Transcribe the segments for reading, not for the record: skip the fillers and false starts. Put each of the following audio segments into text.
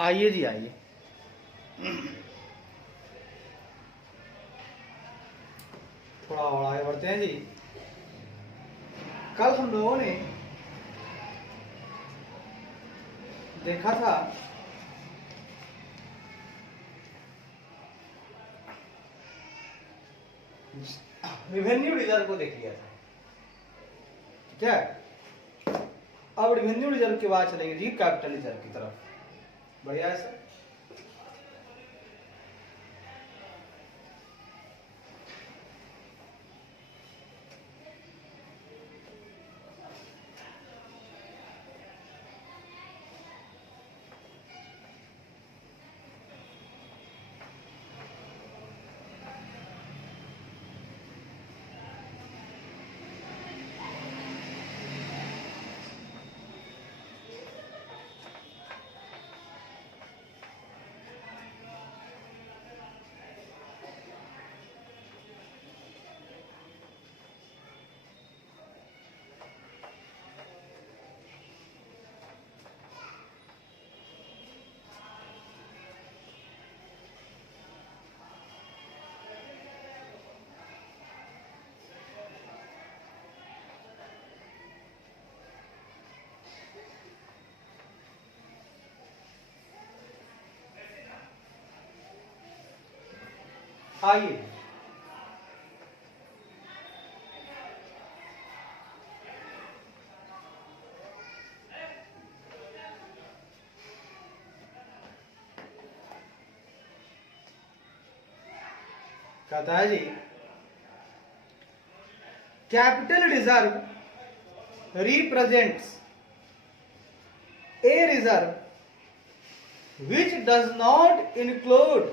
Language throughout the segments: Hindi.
आइए जी आइए। थोड़ा और आगे बढ़ते हैं जी। कल हम लोगों ने देखा था रेवेन्यू रिजर्व को देख लिया था, ठीक है। अब रेवेन्यू रिजर्व के बाद चलेंगे जी कैपिटल रिजर्व की तरफ। बढ़िया है सर। आइए कहता है जी capital reserve represents a reserve which does not include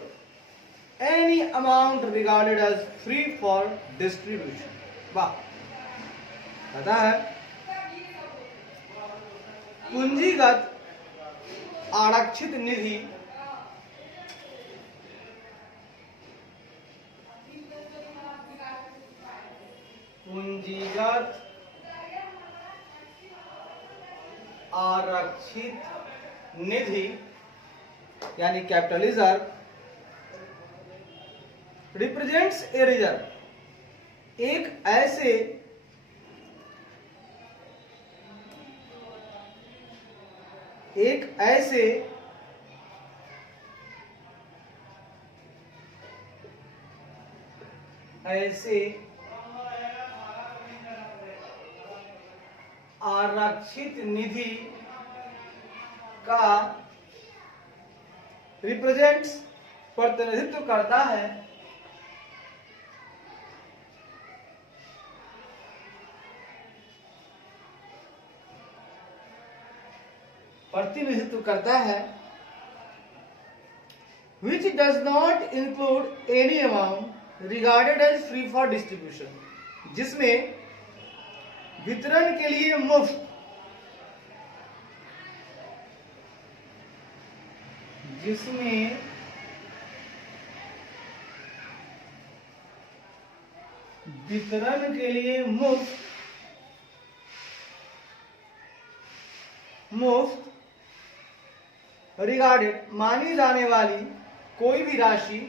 any amount regarded as free for distribution। वाह, पता है पूंजीगत आरक्षित निधि पूंजीगत आरक्षित निधि यानी capital reserve represents a reserve एक ऐसे आरक्षित निधि का रिप्रेजेंट्स प्रतिनिधित्व करता है which does not include any amount regarded as free for distribution, जिसमें वितरण के लिए मुफ्त रिगार्डेड मानी जाने वाली कोई भी राशि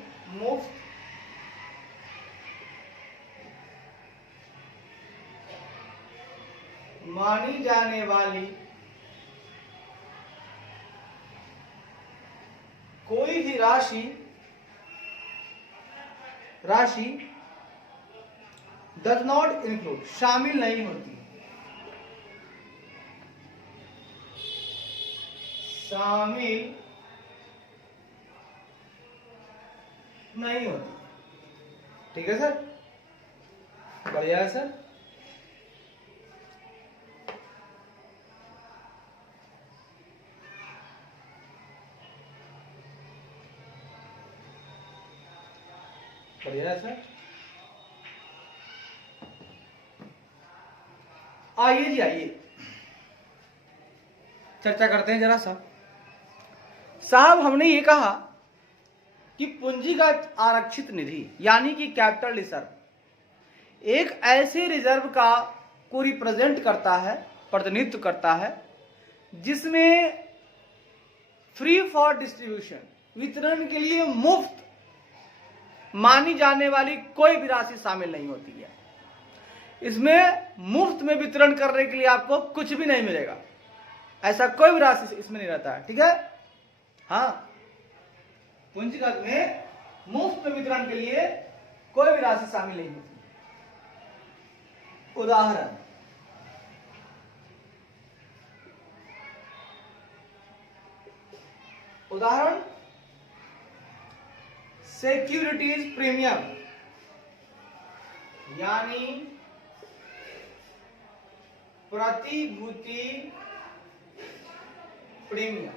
मानी जाने वाली कोई भी राशि डज नॉट इंक्लूड शामिल नहीं होती ठीक है सर। बढ़िया है सर। बढ़िया है सर। आइए जी आइए चर्चा करते हैं जरा सा। साहब हमने ये कहा कि पूंजीगत आरक्षित निधि यानी कि कैपिटल रिजर्व एक ऐसे रिजर्व को रिप्रेजेंट करता है, प्रतिनिधित्व करता है, जिसमें फ्री फॉर डिस्ट्रीब्यूशन, वितरण के लिए मुफ्त मानी जाने वाली कोई भी राशि शामिल नहीं होती है। इसमें मुफ्त में वितरण करने के लिए आपको कुछ भी नहीं मिलेगा, ऐसा कोई भी राशि इसमें नहीं रहता है, ठीक है। हाँ, पूंजीगत में मुफ्त में वितरण के लिए कोई भी राशि शामिल नहीं होती। उदाहरण, सिक्योरिटीज प्रीमियम, यानी प्रतिभूति premium,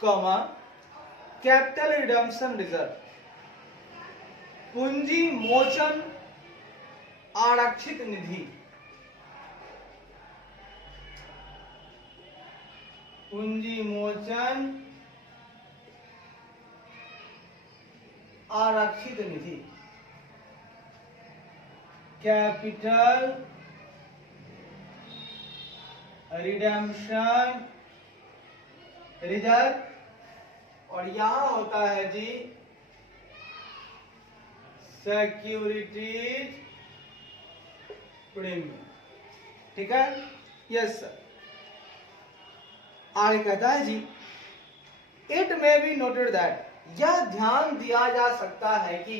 comma capital redemption reserve, पूंजी मोचन आरक्षित निधि, पूंजी मोचन आरक्षित निधि, कैपिटल रिडेम्पशन रिजर्व, और यहां होता है जी सिक्योरिटीज प्रीमियम, ठीक है। Yes sir. आगे कहता है जी, it may be noted that, यह ध्यान दिया जा सकता है कि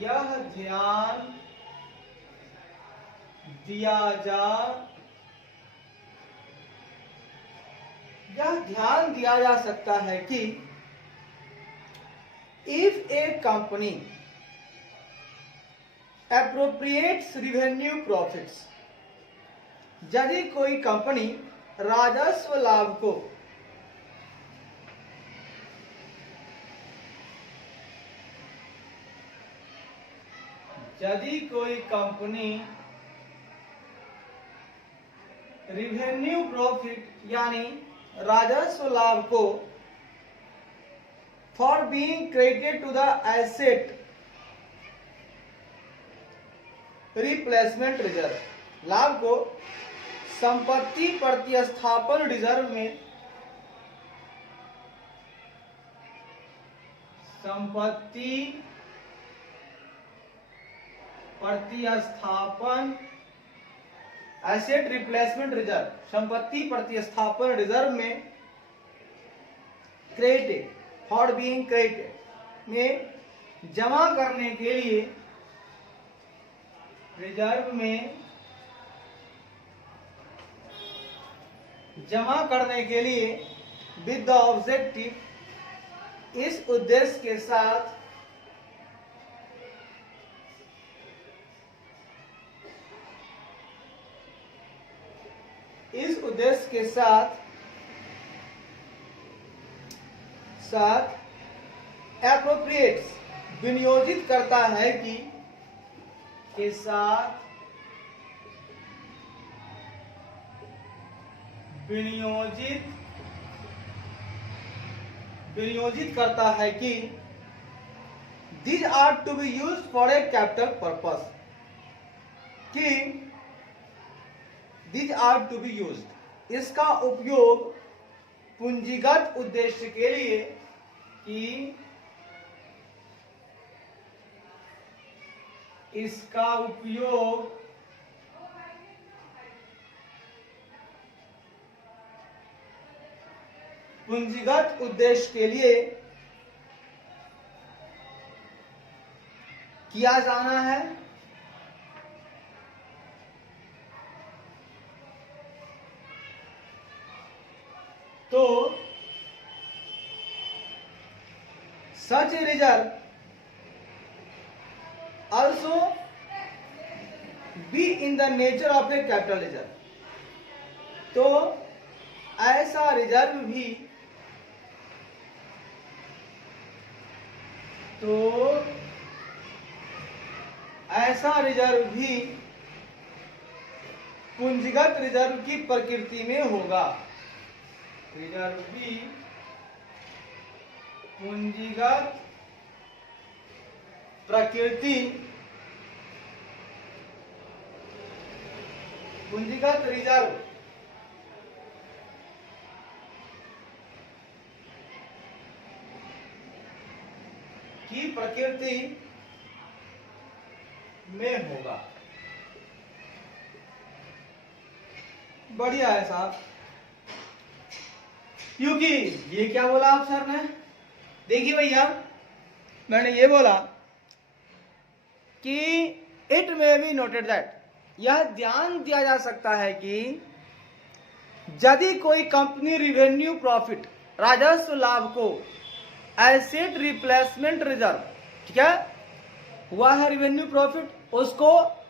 यह ध्यान दिया जा सकता है कि if A company appropriates revenue profits, यदि कोई कंपनी राजस्व लाभ को रिवेन्यू प्रॉफिट यानी राजस्व लाभ को for being credited to the asset replacement reserve, लाभ को संपत्ति प्रतिस्थापन रिजर्व में, संपत्ति प्रतिस्थापन एसेट रिप्लेसमेंट रिजर्व, संपत्ति प्रतिस्थापन रिजर्व में क्रेडिटेड, फॉर बीइंग क्रेडिटेड में जमा करने के लिए, रिजर्व में जमा करने के लिए विद द ऑब्जेक्टिव, इस उद्देश्य के साथ एप्रोप्रिएट्स विनियोजित करता है कि के साथ विनियोजित करता है कि these are to be used for a capital purpose, कि these are to be used, इसका उपयोग पूंजीगत उद्देश्य के लिए, कि इसका उपयोग पूंजीगत उद्देश्य के लिए किया जाना है। तो सच reserve also be in the nature of a capital reserve, तो ऐसा रिजर्व भी पूंजीगत रिजर्व की प्रकृति में होगा, रिजर्व भी पूंजीगत प्रकृति, पूंजीगत रिजर्व प्रकृति में होगा। बढ़िया है साहब, क्योंकि ये क्या बोला आप सर ने, देखिए भैया मैंने ये बोला कि it may be noted that, यह ध्यान दिया जा सकता है कि यदि कोई कंपनी रिवेन्यू प्रॉफिट राजस्व लाभ को एसेट रिप्लेसमेंट रिजर्व, ठीक है, हुआ है रिवेन्यू प्रॉफिट, उसको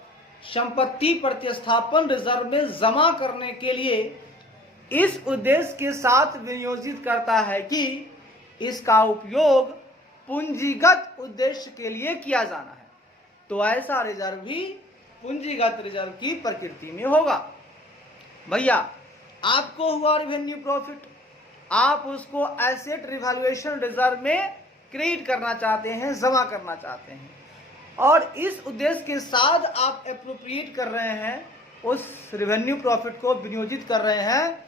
संपत्ति प्रतिस्थापन रिजर्व में जमा करने के लिए इस उद्देश्य के साथ विनियोजित करता है कि इसका उपयोग पूंजीगत उद्देश्य के लिए किया जाना है, तो ऐसा रिजर्व भी पूंजीगत रिजर्व की प्रकृति में होगा। भैया आपको हुआ रिवेन्यू प्रॉफिट, आप उसको एसेट रिवैल्यूएशन रिजर्व में क्रिएट करना चाहते हैं, जमा करना चाहते हैं, और इस उद्देश्य के साथ आप एप्रोप्रिएट कर रहे हैं, उस रिवेन्यू प्रॉफिट को विनियोजित कर रहे हैं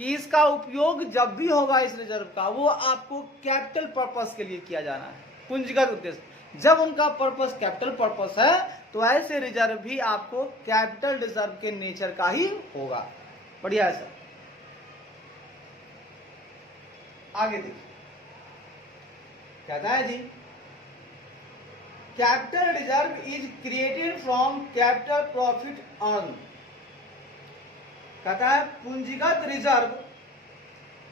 कि इसका उपयोग जब भी होगा इस रिजर्व का, वो आपको कैपिटल पर्पस के लिए किया जाना है, पूंजीगत उद्देश्य। जब उनका पर्पस कैपिटल पर्पस है तो ऐसे रिजर्व भी आपको कैपिटल रिजर्व के नेचर का ही होगा। बढ़िया है सर, आगे देखिए कहता है जी, capital reserve is created from capital profit earn, कहता है पूंजीगत reserve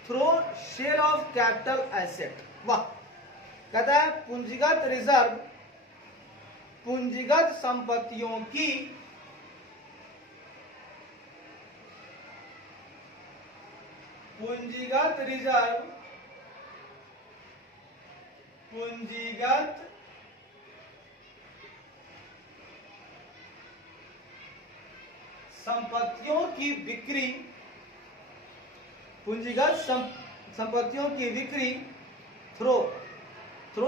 through share of capital asset. वाह, कहता है पूंजीगत रिजर्व पूंजीगत संपत्तियों की पूंजीगत रिजर्व पूंजीगत संपत्तियों की बिक्री, पूंजीगत संपत्तियों की बिक्री through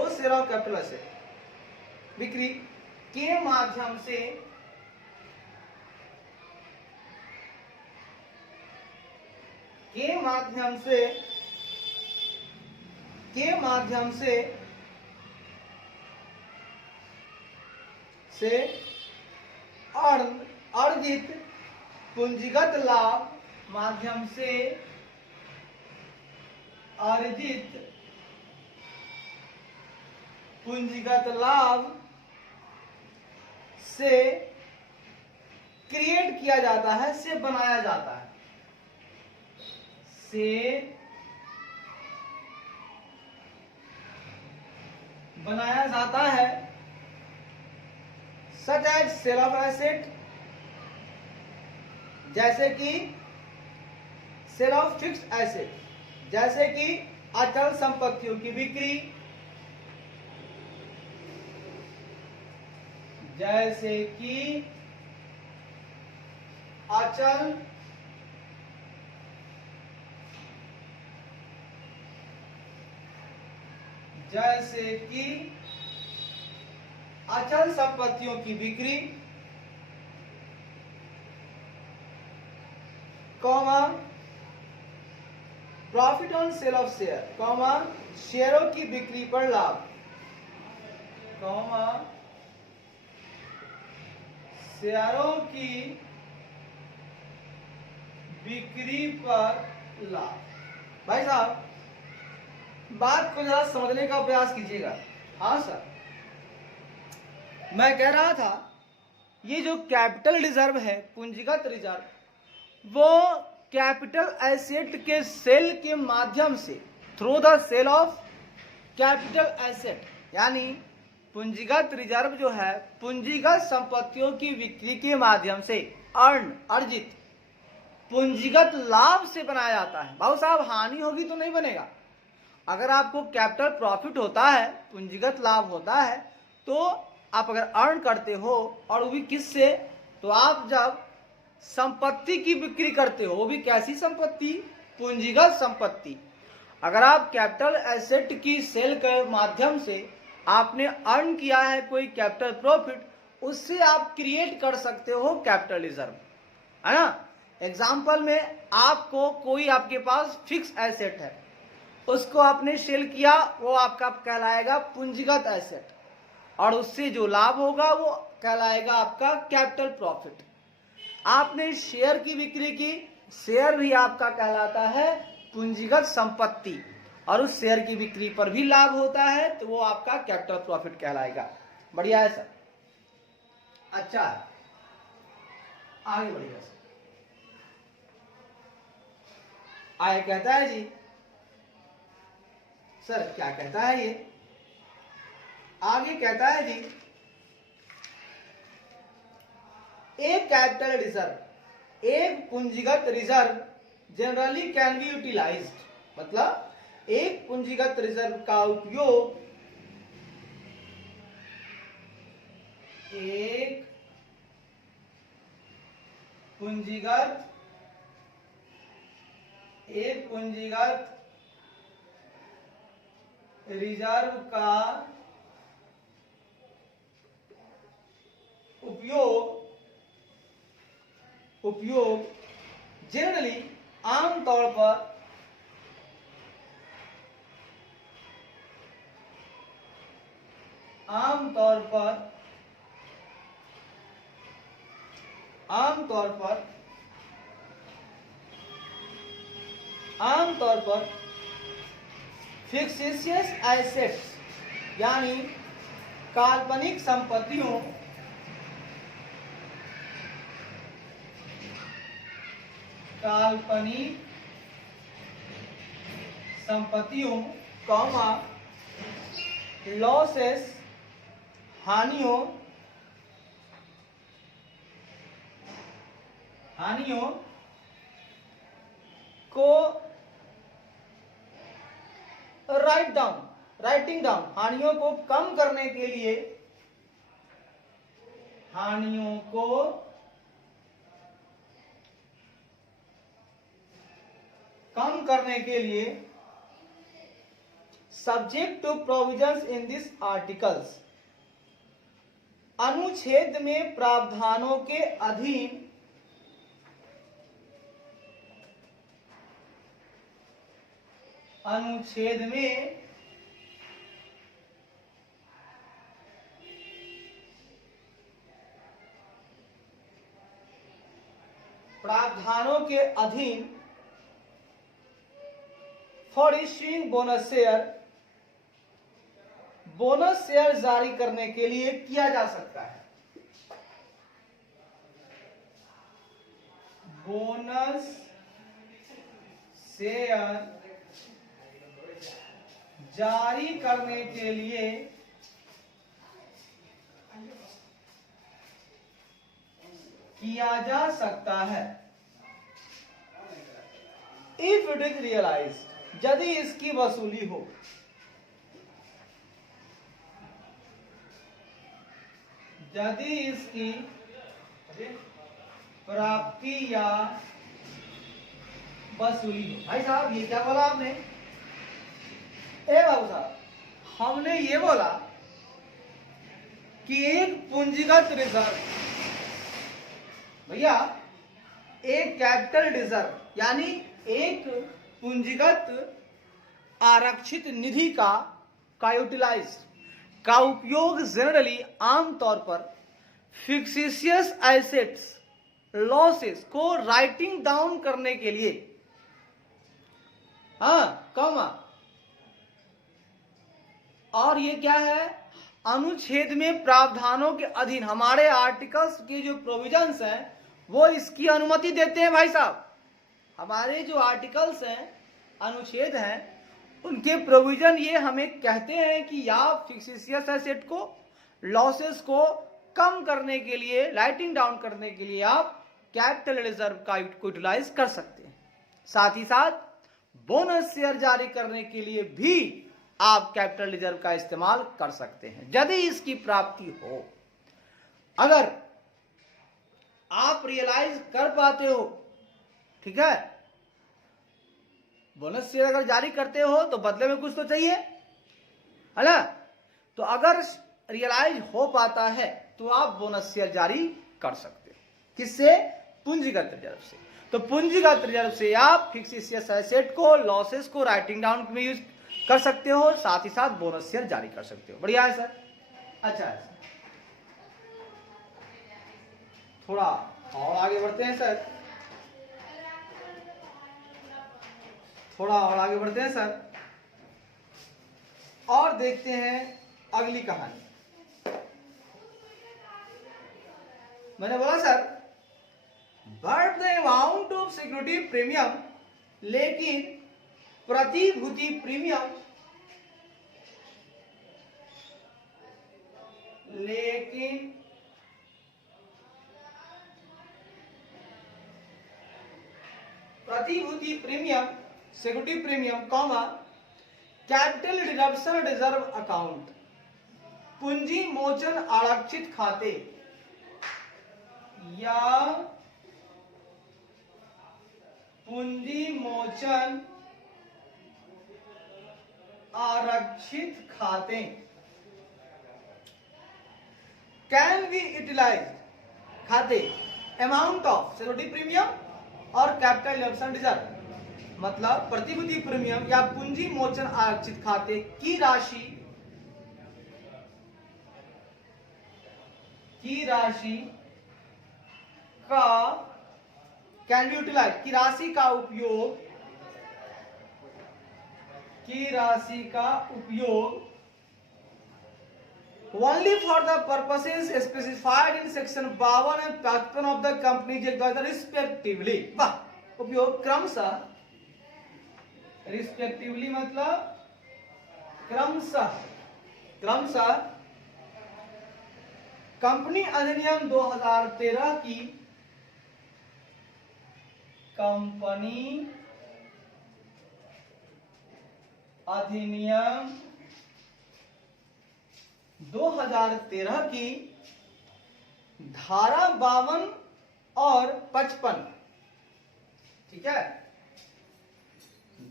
share of capital asset, बिक्री के माध्यम से अर्जित पूंजीगत लाभ, माध्यम से अर्जित पूंजीगत लाभ से क्रिएट किया जाता है, से बनाया जाता है, से बनाया जाता है, such as sale of asset, जैसे कि सेल ऑफ फिक्स्ड एसेट, जैसे कि अचल संपत्तियों की बिक्री, जैसे कि अचल संपत्तियों की बिक्री, comma profit on sale of share, comma शेयरों की बिक्री पर लाभ, कॉमा शेयरों की बिक्री पर लाभ। भाई साहब बात को जरा समझने का प्रयास कीजिएगा। हाँ सर, मैं कह रहा था ये जो कैपिटल रिजर्व है, पूंजीगत रिजर्व, वो कैपिटल एसेट के सेल के माध्यम से, through the sale of capital asset, यानी पूंजीगत रिजर्व जो है पूंजीगत संपत्तियों की बिक्री के माध्यम से अर्जित पूंजीगत लाभ से बनाया जाता है। भाऊ साहब हानि होगी तो नहीं बनेगा। अगर आपको कैपिटल प्रॉफिट होता है, पूंजीगत लाभ होता है, तो आप अगर अर्न करते हो, और वो भी किससे, तो आप जब संपत्ति की बिक्री करते हो, वो भी कैसी संपत्ति, पूंजीगत संपत्ति। अगर आप कैपिटल एसेट की सेल के माध्यम से आपने अर्न किया है कोई कैपिटल प्रॉफिट, उससे आप क्रिएट कर सकते हो कैपिटल रिजर्व, है ना। एग्जाम्पल में आपको कोई आपके पास फिक्स एसेट है, उसको आपने सेल किया, वो आपका कहलाएगा पूंजीगत एसेट। और उससे जो लाभ होगा वो कहलाएगा आपका कैपिटल प्रॉफिट। आपने शेयर की बिक्री की, शेयर भी आपका कहलाता है पूंजीगत संपत्ति, और उस शेयर की बिक्री पर भी लाभ होता है तो वो आपका कैपिटल प्रॉफिट कहलाएगा। बढ़िया है सर, अच्छा है, आगे बढ़िया सर। आगे कहता है जी, सर क्या कहता है ये, आगे कहता है जी, एक कैपिटल रिजर्व, एक पूंजीगत reserve generally can be utilised, मतलब एक पूंजीगत रिजर्व का उपयोग एक पूंजीगत रिजर्व का उपयोग जनरली आमतौर पर फिक्सेशियस एसेट्स यानी काल्पनिक संपत्तियों कॉमा लॉसेस हानियों को राइटिंग डाउन हानियों को कम करने के लिए subject to provisions in this articles, अनुच्छेद में प्रावधानों के अधीन फॉर इश्यूइंग बोनस शेयर जारी करने के लिए किया जा सकता है। बोनस शेयर जारी करने के लिए किया जा सकता है इफ इट इज रियलाइज्ड, यदि इसकी वसूली हो। यदि इसकी प्राप्ति या वसूली हो। भाई साहब ये क्या बोला आपने? ए बाबू साहब, हमने ये बोला कि एक पूंजीगत रिजर्व, भैया एक कैपिटल रिजर्व यानी एक पूंजीगत आरक्षित निधि का यूटिलाइज का उपयोग जनरली आमतौर पर फिक्सेशियस एसेट्स लॉसेस को राइटिंग डाउन करने के लिए, कॉमा, और ये क्या है, अनुच्छेद में प्रावधानों के अधीन, हमारे आर्टिकल्स के जो प्रोविजंस हैं वो इसकी अनुमति देते हैं। भाई साहब हमारे जो आर्टिकल्स हैं, अनुच्छेद हैं, उनके प्रोविजन ये हमें कहते हैं कि आप फिक्सेशियस एसेट को, लॉसेस को कम करने के लिए, राइटिंग डाउन करने के लिए आप कैपिटल रिजर्व का यूटिलाइज कर सकते हैं। साथ ही साथ बोनस शेयर जारी करने के लिए भी आप कैपिटल रिजर्व का इस्तेमाल कर सकते हैं यदि इसकी प्राप्ति हो। अगर आप रियलाइज कर पाते हो, ठीक है, बोनस शेयर अगर जारी करते हो तो बदले में कुछ तो चाहिए, है ना? तो अगर रियलाइज हो पाता है तो आप बोनस शेयर जारी कर सकते हो। किससे? पूंजीगत रिजर्व से। तो पूंजीगत रिजर्व से आप फिक्सेशियस एसेट को, लॉसेस को राइटिंग डाउन में यूज कर सकते हो, साथ ही साथ बोनस शेयर जारी कर सकते हो। बढ़िया है सर। अच्छा, थोड़ा और आगे बढ़ते हैं सर, थोड़ा और आगे बढ़ते हैं सर, और देखते हैं अगली कहानी। मैंने बोला sir but the amount of security premium, लेकिन प्रतिभूति प्रीमियम, लेकिन प्रतिभूति premium, security premium comma capital deduction reserve account, पूंजी मोचन आरक्षित खाते या पूंजी मोचन आरक्षित खाते कैन बी यूटिलाइज, खाते अमाउंट ऑफ सिक्योरिटी प्रीमियम और कैपिटल डिडक्शन रिजर्व, मतलब प्रतिभूति प्रीमियम या पूंजी मोचन आरक्षित खाते की राशि का कैन बी यूटिलाइज, की राशि का उपयोग only for the purposes specified in section 52 and 55 of the Companies Act respectively। वाह, उपयोग क्रमशः, रिस्पेक्टिवली मतलब क्रमशः कंपनी अधिनियम 2013 की, कंपनी अधिनियम 2013 की धारा 52 और 55, ठीक है,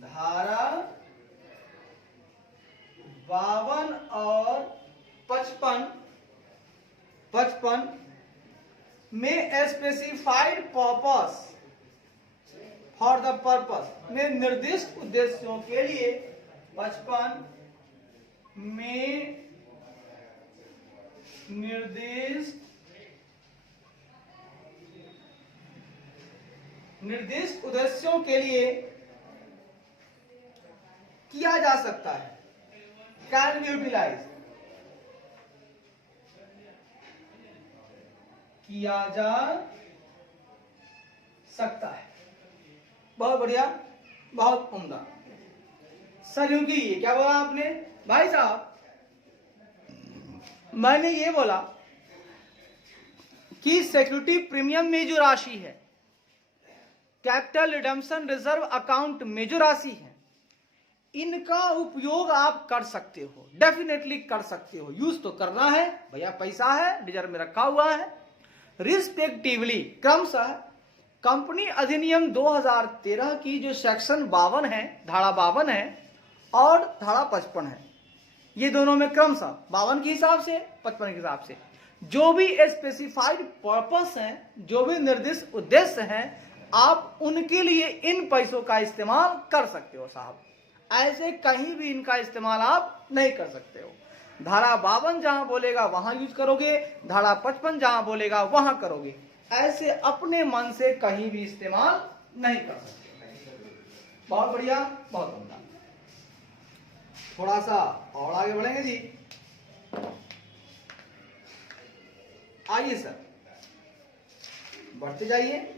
धारा 52 और 55 में specified purpose, for the purpose में निर्दिष्ट उद्देश्यों के लिए, 55 में निर्दिष्ट उद्देश्यों के लिए किया जा सकता है, कैन बी यूटिलाइज, किया जा सकता है। बहुत बढ़िया, बहुत उम्दा सर। क्योंकि ये क्या बोला आपने भाई साहब, मैंने ये बोला कि सिक्योरिटी प्रीमियम में जो राशि है, कैपिटल रिडम्पशन रिजर्व अकाउंट में जो राशि है, इनका उपयोग आप कर सकते हो, डेफिनेटली कर सकते हो, यूज तो करना है भैया, पैसा है रिजर्व में रखा हुआ है। रिस्पेक्टिवली क्रमशः कंपनी अधिनियम 2013 की जो सेक्शन 52 है, धारा 52 है और धारा 55 है, ये दोनों में क्रमशः 52 के हिसाब से 55 के हिसाब से जो भी स्पेसिफाइड पर्पस हैं, जो भी निर्दिष्ट उद्देश्य हैं, आप उनके लिए इन पैसों का इस्तेमाल कर सकते हो साहब। ऐसे कहीं भी इनका इस्तेमाल आप नहीं कर सकते हो। धारा 52 जहां बोलेगा वहां यूज करोगे, धारा 55 जहां बोलेगा वहां करोगे, ऐसे अपने मन से कहीं भी इस्तेमाल नहीं कर सकते। बहुत बढ़िया, बहुत बढ़िया। थोड़ा सा और आगे बढ़ेंगे जी, आइए सर, बढ़ते जाइए।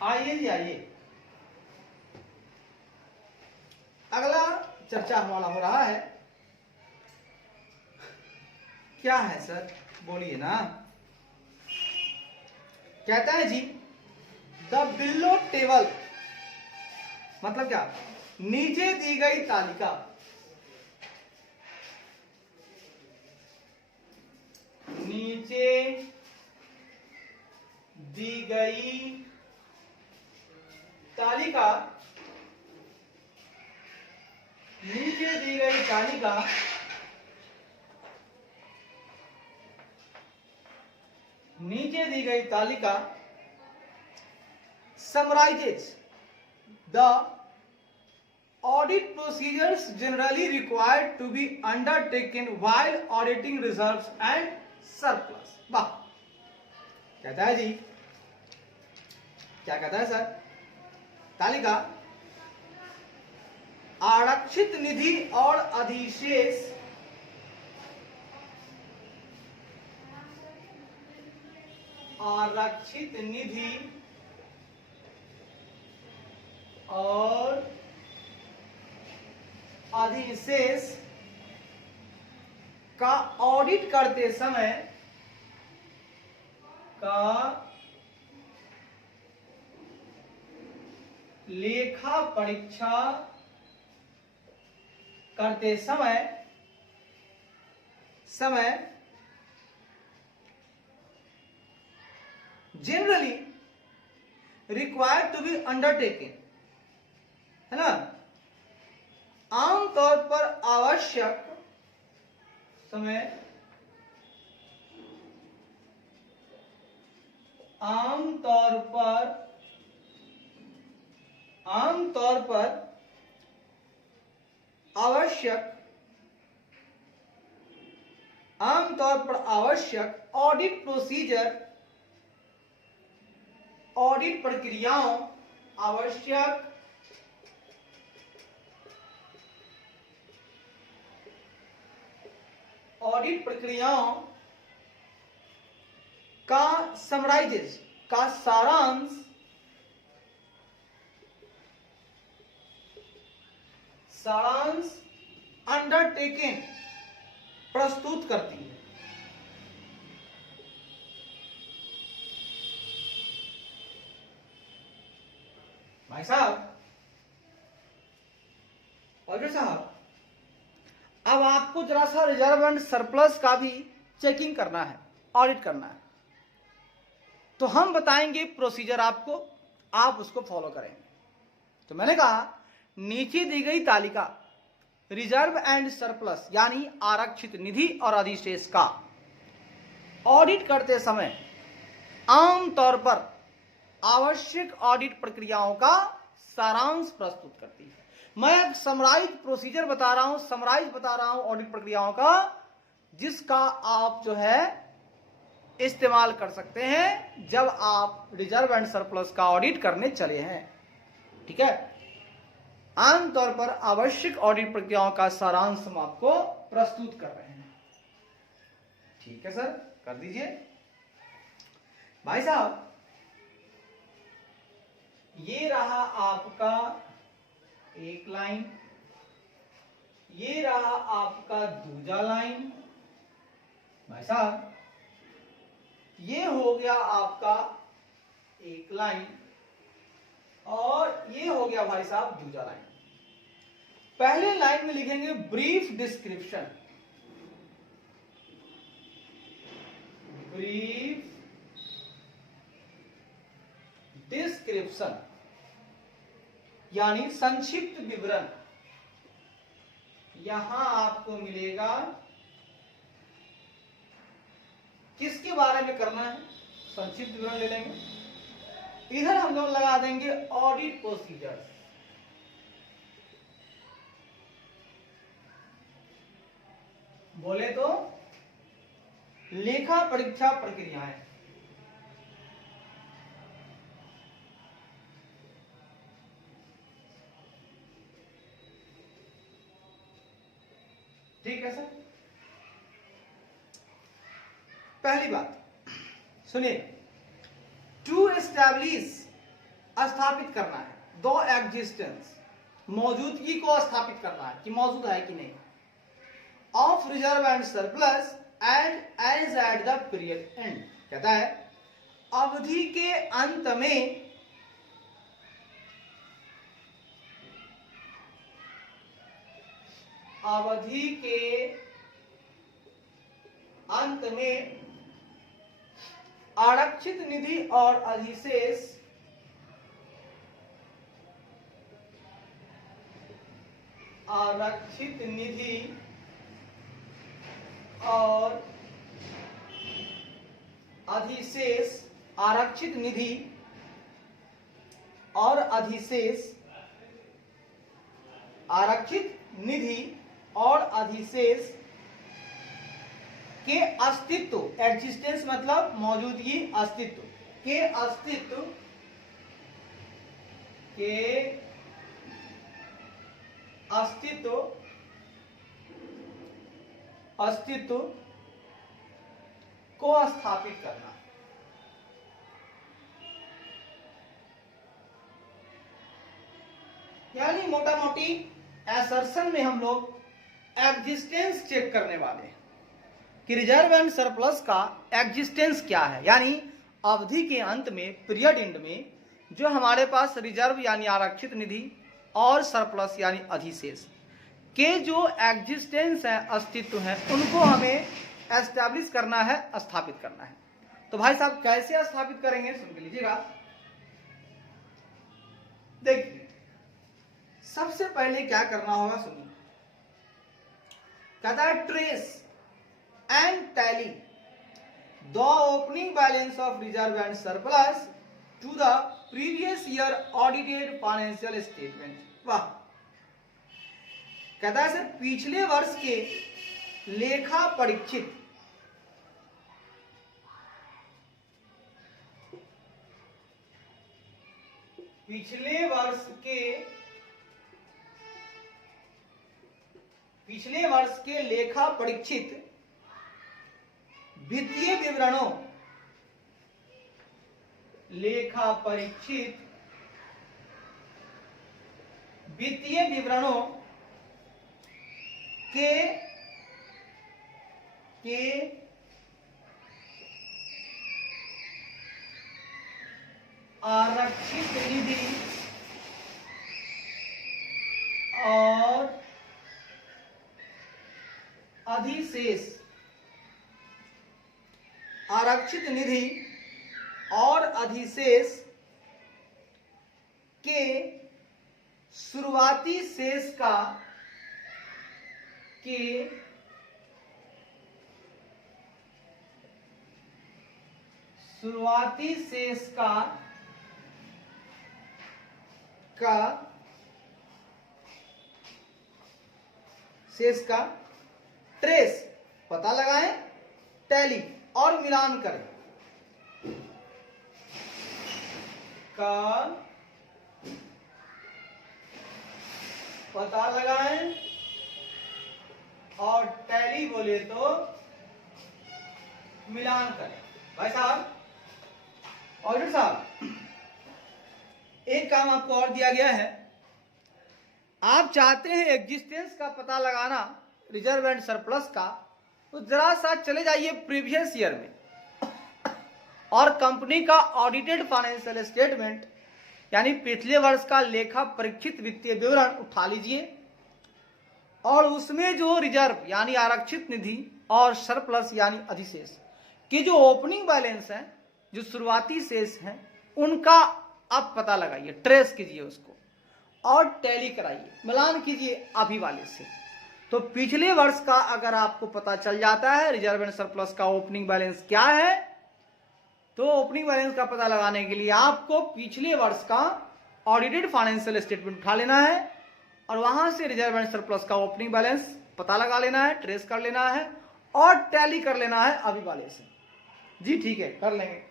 आइए जी आइए, अगला चर्चा हमारा हो रहा है, क्या है सर बोलिए ना। कहता है जी द बिलो टेबल, मतलब क्या, नीचे दी गई तालिका, नीचे दी गई तालिका, नीचे दी गई तालिका नीचे दी गई तालिका summarises the audit procedures generally required to be undertaken while auditing reserves and surplus. वाह, कहता है जी, क्या कहता है सर, तालिका आरक्षित निधि और अधिशेष आरक्षित निधि और अधिशेष का ऑडिट करते समय का लेखा परीक्षा करते समय generally required to be undertaken, है ना, आमतौर पर आवश्यक समय, आमतौर पर आवश्यक ऑडिट प्रोसीजर, ऑडिट प्रक्रियाओं, आवश्यक ऑडिट प्रक्रियाओं का समराइजेज, का सारांश अंडरटेकिंग प्रस्तुत करती है। भाई साहब, ऑडिटर साहब, अब आपको जरा सा रिजर्व एंड सरप्लस का भी चेकिंग करना है, ऑडिट करना है, तो हम बताएंगे प्रोसीजर आपको, आप उसको फॉलो करेंगे। तो मैंने कहा नीचे दी गई तालिका रिजर्व एंड सरप्लस यानी आरक्षित निधि और अधिशेष का ऑडिट करते समय आमतौर पर आवश्यक ऑडिट प्रक्रियाओं का सारांश प्रस्तुत करती है। मैं एक समराइज प्रोसीजर बता रहा हूं ऑडिट प्रक्रियाओं का, जिसका आप जो है इस्तेमाल कर सकते हैं जब आप रिजर्व एंड सरप्लस का ऑडिट करने चले हैं। ठीक है, आमतौर पर आवश्यक ऑडिट प्रक्रियाओं का सारांश हम आपको प्रस्तुत कर रहे हैं। ठीक है सर, कर दीजिए। भाई साहब, ये रहा आपका एक लाइन, ये रहा आपका दूसरा लाइन। भाई साहब, ये हो गया आपका एक लाइन और ये हो गया भाई साहब दूसरा लाइन। पहले लाइन में लिखेंगे ब्रीफ डिस्क्रिप्शन, ब्रीफ डिस्क्रिप्शन यानी संक्षिप्त विवरण। यहां आपको मिलेगा किसके बारे में करना है, संक्षिप्त विवरण ले लेंगे। इधर हम लोग लगा देंगे ऑडिट प्रोसीजर, बोले तो लेखा परीक्षा प्रक्रियाएं। ठीक है सर, पहली बात सुनिए, टू एस्टैब्लिश स्थापित करना है, दो एग्जिस्टेंस, मौजूदगी को स्थापित करना है कि मौजूद है कि नहीं, of reserve and surplus and as at the period end. कहता है अवधि के अंत में अवधि के अंत में आरक्षित निधि और अधिशेष आरक्षित निधि और अधिशेष आरक्षित निधि और अधिशेष आरक्षित निधि और अधिशेष के अस्तित्व, एग्जिस्टेंस मतलब मौजूदगी, अस्तित्व के अस्तित्व अस्तित्व को स्थापित करना। यानी मोटा मोटी एसर्शन में हम लोग एग्जिस्टेंस चेक करने वाले हैं कि रिजर्व एंड सरप्लस का एग्जिस्टेंस क्या है, यानी अवधि के अंत में, पीरियड एंड में जो हमारे पास रिजर्व यानी आरक्षित निधि और सरप्लस यानी अधिशेष के जो एग्जिस्टेंस है, अस्तित्व है, उनको हमें एस्टैब्लिश करना है, स्थापित करना है। तो भाई साहब कैसे स्थापित करेंगे, सुन के लीजिएगा। देखिए सबसे पहले क्या करना होगा, सुनिए। कहता है trace and tally the opening balance of reserve and surplus to the previous year audited financial statement. वाह, कहता है सर पिछले वर्ष के लेखा परीक्षित पिछले वर्ष के लेखा परीक्षित वित्तीय विवरणों लेखा परीक्षित वित्तीय विवरणों के आरक्षित निधि और अधिशेष आरक्षित निधि और अधिशेष के शुरुआती शेष का शेष का ट्रेस पता लगाएं, टैली और मिलान करें का पता लगाएं और टैली बोले तो मिलान करें। भाई साहब, ऑडिटर साहब, एक काम आपको और दिया गया है। आप चाहते हैं एग्जिस्टेंस का पता लगाना रिजर्व एंड सरप्लस का, तो जरा सा चले जाइए प्रीवियस ईयर में और कंपनी का ऑडिटेड फाइनेंशियल स्टेटमेंट यानी पिछले वर्ष का लेखा परीक्षित वित्तीय विवरण उठा लीजिए और उसमें जो रिजर्व यानी आरक्षित निधि और सरप्लस यानी अधिशेष के जो ओपनिंग बैलेंस है, जो शुरुआती शेष हैं, उनका आप पता लगाइए, ट्रेस कीजिए उसको और टैली कराइए, मिलान कीजिए अभी वाले से। तो पिछले वर्ष का अगर आपको पता चल जाता है रिजर्व एंड सरप्लस का ओपनिंग बैलेंस क्या है, तो ओपनिंग बैलेंस का पता लगाने के लिए आपको पिछले वर्ष का ऑडिटेड फाइनेंशियल स्टेटमेंट उठा लेना है और वहां से रिजर्व एंड सरप्लस का ओपनिंग बैलेंस पता लगा लेना है, ट्रेस कर लेना है और टैली कर लेना है अभी वाले से। जी ठीक है, कर लेंगे।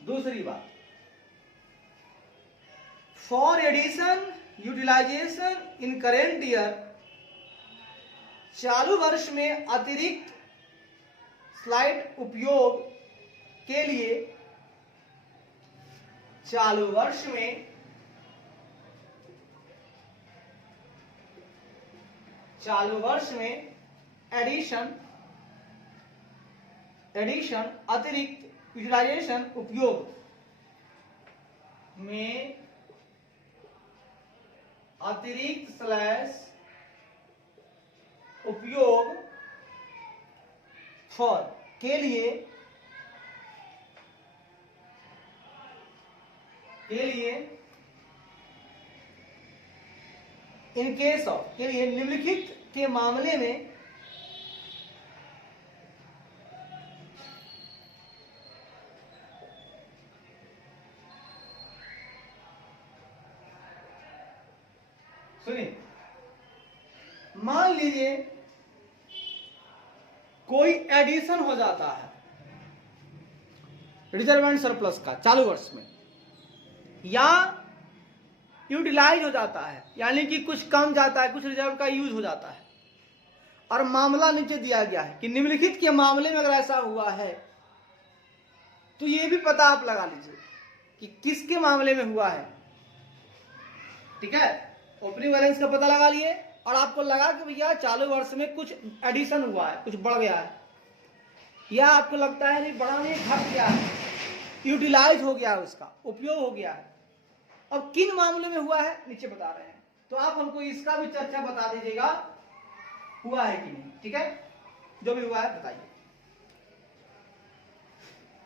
दूसरी बात, for addition utilisation in current year, चालू वर्ष में अतिरिक्त स्लाइड उपयोग के लिए चालू वर्ष में एडिशन अतिरिक्त यूटिलाइजेशन उपयोग में अतिरिक्त स्लैश उपयोग फॉर के लिए इन केस ऑफ के लिए निम्नलिखित के मामले में सुनिए, मान लीजिए कोई एडिशन हो जाता है रिजर्व एंड सरप्लस का चालू वर्ष में, या यूटिलाइज हो जाता है यानी कि कुछ कम जाता है, कुछ रिजर्व का यूज हो जाता है, और मामला नीचे दिया गया है कि निम्नलिखित के मामले में अगर ऐसा हुआ है तो ये भी पता आप लगा लीजिए कि किसके मामले में हुआ है। ठीक है, ओपनिंग बैलेंस का पता लगा लिए और आपको लगा कि भैया चालू वर्ष में कुछ एडिशन हुआ है, कुछ बढ़ गया है, या आपको लगता है नहीं बढ़ा नहीं घट गया है, यूटिलाइज हो गया है, उसका उपयोग हो गया है, और किन मामलों में हुआ है नीचे बता रहे हैं। तो आप हमको इसका भी चर्चा बता दीजिएगा हुआ है कि नहीं। ठीक है, जो भी हुआ है बताइए।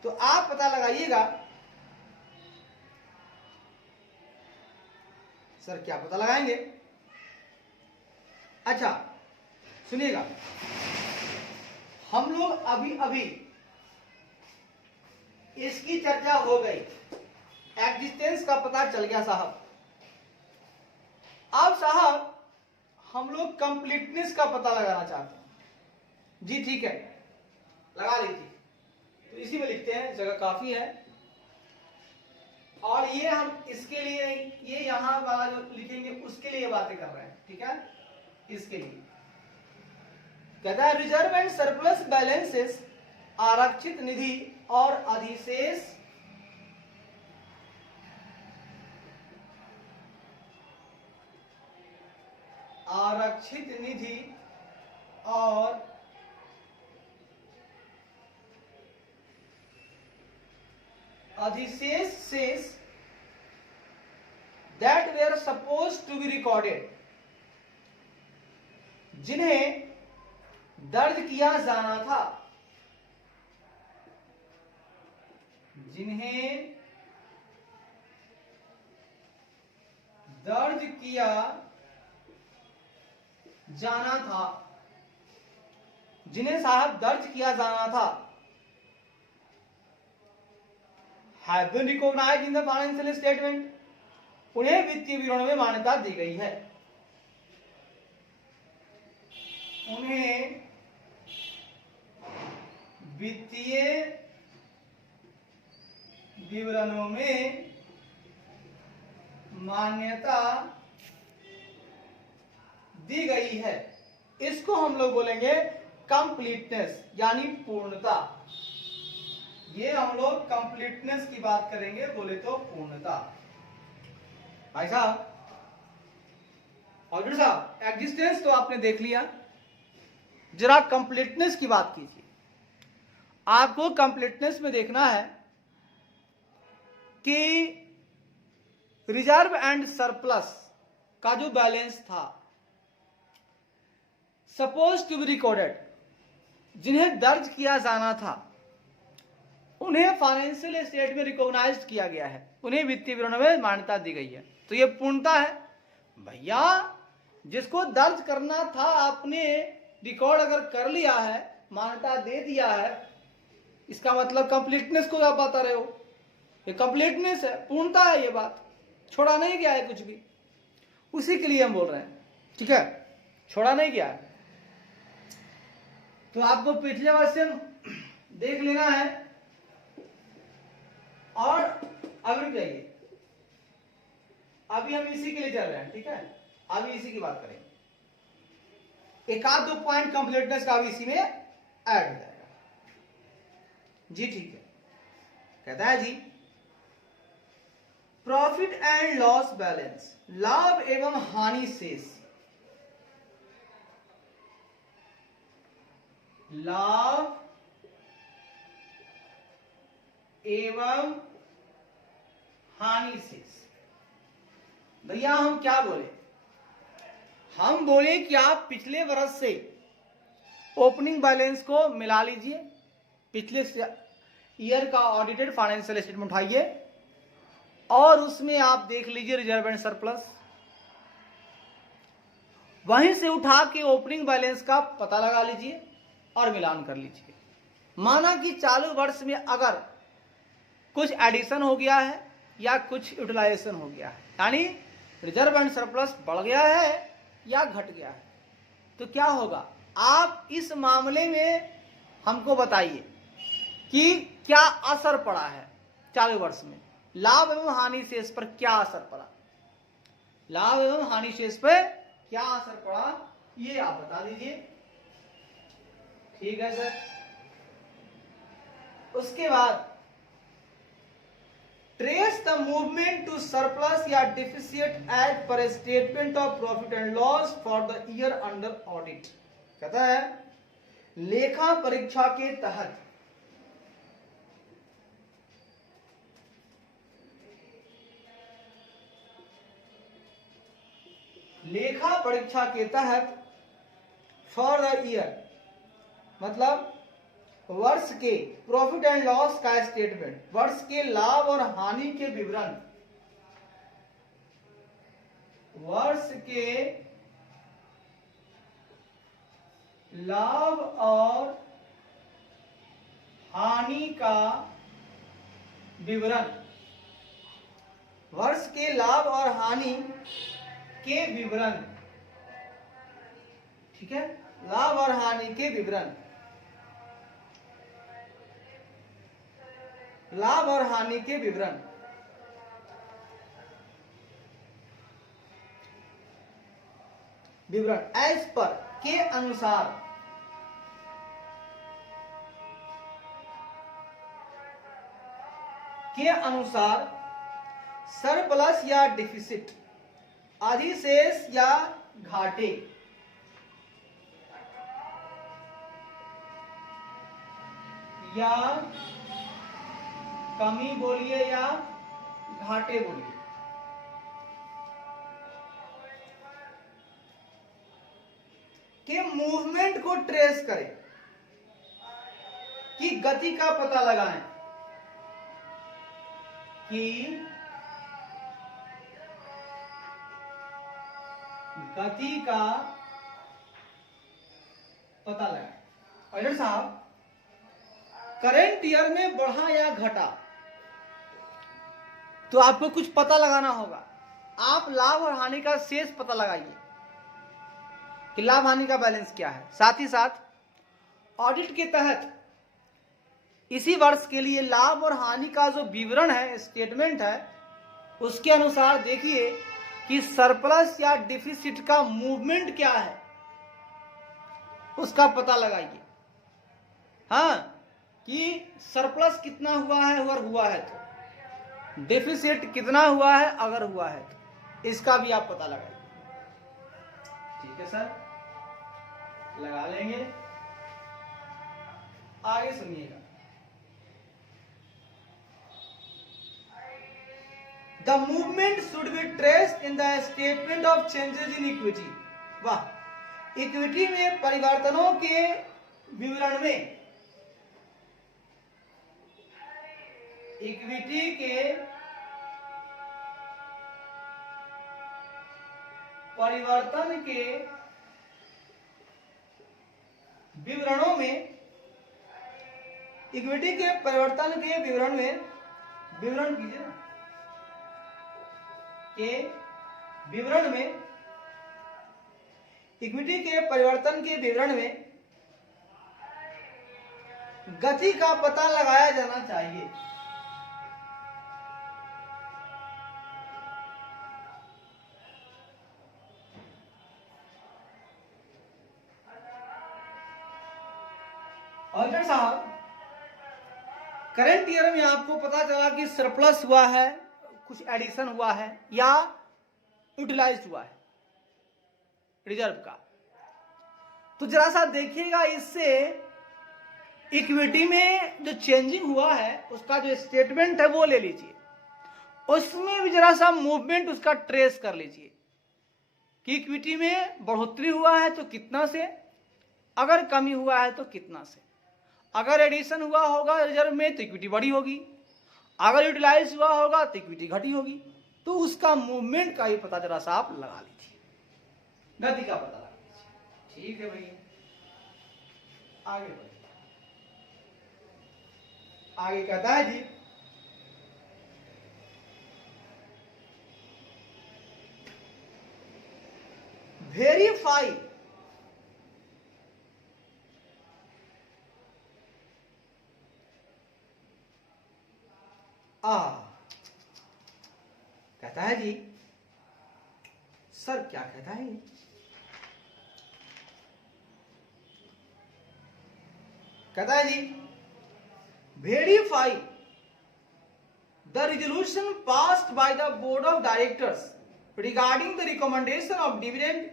तो आप पता लगाइएगा। सर क्या पता लगाएंगे? अच्छा सुनिएगा, हम लोग अभी इसकी चर्चा हो गई, एग्जिस्टेंस का पता चल गया साहब। अब साहब हम लोग कंप्लीटनेस का पता लगाना चाहते हैं। जी ठीक है, लगा लीजिए। तो इसी में लिखते हैं, जगह काफी है, और ये हम इसके लिए ये यहां वाला जो लिखेंगे उसके लिए बातें कर रहे हैं। ठीक है, इसके लिए कहता है रिजर्व एंड सरप्लस बैलेंसेस आरक्षित निधि और अधिशेष आरक्षित निधि और अधिशेष शेष that were supposed to be recorded, जिन्हें दर्ज किया जाना था, जिन्हें दर्ज किया जाना था, जिन्हें साहब दर्ज किया जाना था, have been recognized in the financial statement, उन्हें वित्तीय विवरणों में मान्यता दी गई है। उन्हें वित्तीय विवरणों में मान्यता दी गई है। इसको हम लोग बोलेंगे कंप्लीटनेस यानी पूर्णता। ये हम लोग कंप्लीटनेस की बात करेंगे, बोले तो पूर्णता। भाई साहब और साहब एग्जिस्टेंस तो आपने देख लिया, जरा कंप्लीटनेस की बात कीजिए। आपको कंप्लीटनेस में देखना है कि रिजर्व एंड सरप्लस का जो बैलेंस था, सपोज टू बी रिकॉर्डेड, जिन्हें दर्ज किया जाना था, उन्हें फाइनेंशियल स्टेट में रिकॉग्नाइज किया गया है, उन्हें वित्तीय विवरणों में मान्यता दी गई है। तो ये पूर्णता है भैया। जिसको दर्ज करना था आपने रिकॉर्ड अगर कर लिया है, मान्यता दे दिया है, इसका मतलब कंप्लीटनेस को आप बता रहे हो। ये कंप्लीटनेस है, पूर्णता है, ये बात छोड़ा नहीं गया है कुछ भी, उसी के लिए हम बोल रहे हैं। ठीक है, छोड़ा नहीं गया है। तो आपको पिछले वर्ष से देख लेना है और अभी जाइए। अभी हम इसी के लिए चल रहे हैं। ठीक है, अभी इसी की बात करेंगे। एक आध दो पॉइंट कंप्लीटनेस का भी इसी में ऐड हो जाएगा। जी ठीक है, कहता है जी प्रॉफिट एंड लॉस बैलेंस, लाभ एवं हानि शेष, लाभ एवं हानि शेष। भैया हम क्या बोले, हम बोले कि आप पिछले वर्ष से ओपनिंग बैलेंस को मिला लीजिए, पिछले ईयर का ऑडिटेड फाइनेंशियल स्टेटमेंट उठाइए और उसमें आप देख लीजिए रिजर्व एंड सरप्लस, वहीं से उठा के ओपनिंग बैलेंस का पता लगा लीजिए और मिलान कर लीजिए। माना कि चालू वर्ष में अगर कुछ एडिशन हो गया है या कुछ यूटिलाइजेशन हो गया है, यानी रिजर्व एंड सरप्लस बढ़ गया है या घट गया है, तो क्या होगा, आप इस मामले में हमको बताइए कि क्या असर पड़ा है चालू वर्ष में, लाभ एवं हानि शेष पर क्या असर पड़ा, लाभ एवं हानि शेष पर क्या असर पड़ा, ये आप बता दीजिए। ठीक है सर। उसके बाद trace the movement to surplus या deficit as per statement of profit and loss for the year under audit. कहता है लेखा परीक्षा के तहत फॉर द ईयर मतलब वर्ष के प्रॉफिट एंड लॉस का स्टेटमेंट, वर्ष के लाभ और हानि के विवरण, वर्ष के लाभ और हानि का विवरण, वर्ष के लाभ और हानि के विवरण, ठीक है, लाभ और हानि के विवरण, लाभ और हानि के विवरण, विवरण एज पर के अनुसार, सरप्लस या डिफिसिट, अधिशेष या घाटे, या कमी बोलिए या घाटे बोलिए, के मूवमेंट को ट्रेस करें, कि गति का पता लगाएं, कि गति का पता लगाएं। अजय साहब करेंट ईयर में बढ़ा या घटा, तो आपको कुछ पता लगाना होगा, आप लाभ और हानि का शेष पता लगाइए कि लाभ हानि का बैलेंस क्या है। साथ ही साथ ऑडिट के तहत इसी वर्ष के लिए लाभ और हानि का जो विवरण है, स्टेटमेंट है, उसके अनुसार देखिए कि सरप्लस या डिफिसिट का मूवमेंट क्या है, उसका पता लगाइए। हाँ, कि सरप्लस कितना हुआ है अगर हुआ है तो, डेफिसिट कितना हुआ है अगर हुआ है तो, इसका भी आप पता लगाइए। ठीक है सर, लगा लेंगे। आगे सुनिएगा, the movement should be traced in the statement of changes in equity. वाह, इक्विटी में परिवर्तनों के विवरण में, इक्विटी के परिवर्तन के विवरणों में, इक्विटी के परिवर्तन के विवरण में, विवरण कीजिए ना, के विवरण में, इक्विटी के परिवर्तन के विवरण में गति का पता लगाया जाना चाहिए। ऑडिटर साहब, करंट ईयर में आपको पता चला कि सरप्लस हुआ है, कुछ एडिशन हुआ है या यूटिलाइज हुआ है रिजर्व का, तो जरा सा देखिएगा इससे इक्विटी में जो चेंजिंग हुआ है उसका जो स्टेटमेंट है वो ले लीजिए, उसमें भी जरा सा मूवमेंट उसका ट्रेस कर लीजिए कि इक्विटी में बढ़ोतरी हुआ है तो कितना से, अगर कमी हुआ है तो कितना से, अगर एडिशन हुआ होगा रिजर्व में तो इक्विटी बढ़ी होगी, अगर यूटिलाइज हुआ होगा तो इक्विटी घटी होगी। तो उसका मूवमेंट का ही पता जरा सा आप लगा लीजिए, गति का पता लगा लीजिए। ठीक है भैया, आगे बढ़िए। आगे कहता है जी वेरीफाई कहता है जी, सर क्या कहता है ये? कहता है जी verify the resolution passed by the board of directors regarding the recommendation of dividend.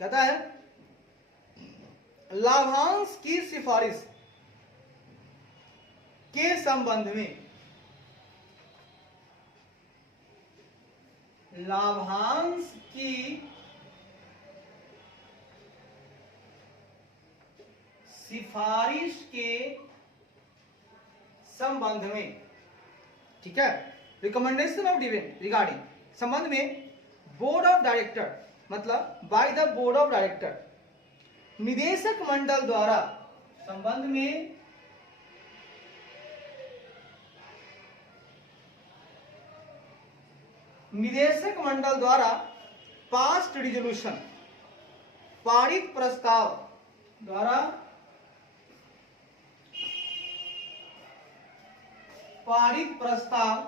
कहता है लाभांश की सिफारिश के संबंध में, लाभांश की सिफारिश के संबंध में, ठीक है, रिकमेंडेशन ऑफ डिविडेंड रिगार्डिंग संबंध में बोर्ड ऑफ डायरेक्टर मतलब bye the board of director, निदेशक मंडल द्वारा संबंध में निदेशक मंडल द्वारा पास्ट रिजोल्यूशन पारित प्रस्ताव द्वारा पारित प्रस्ताव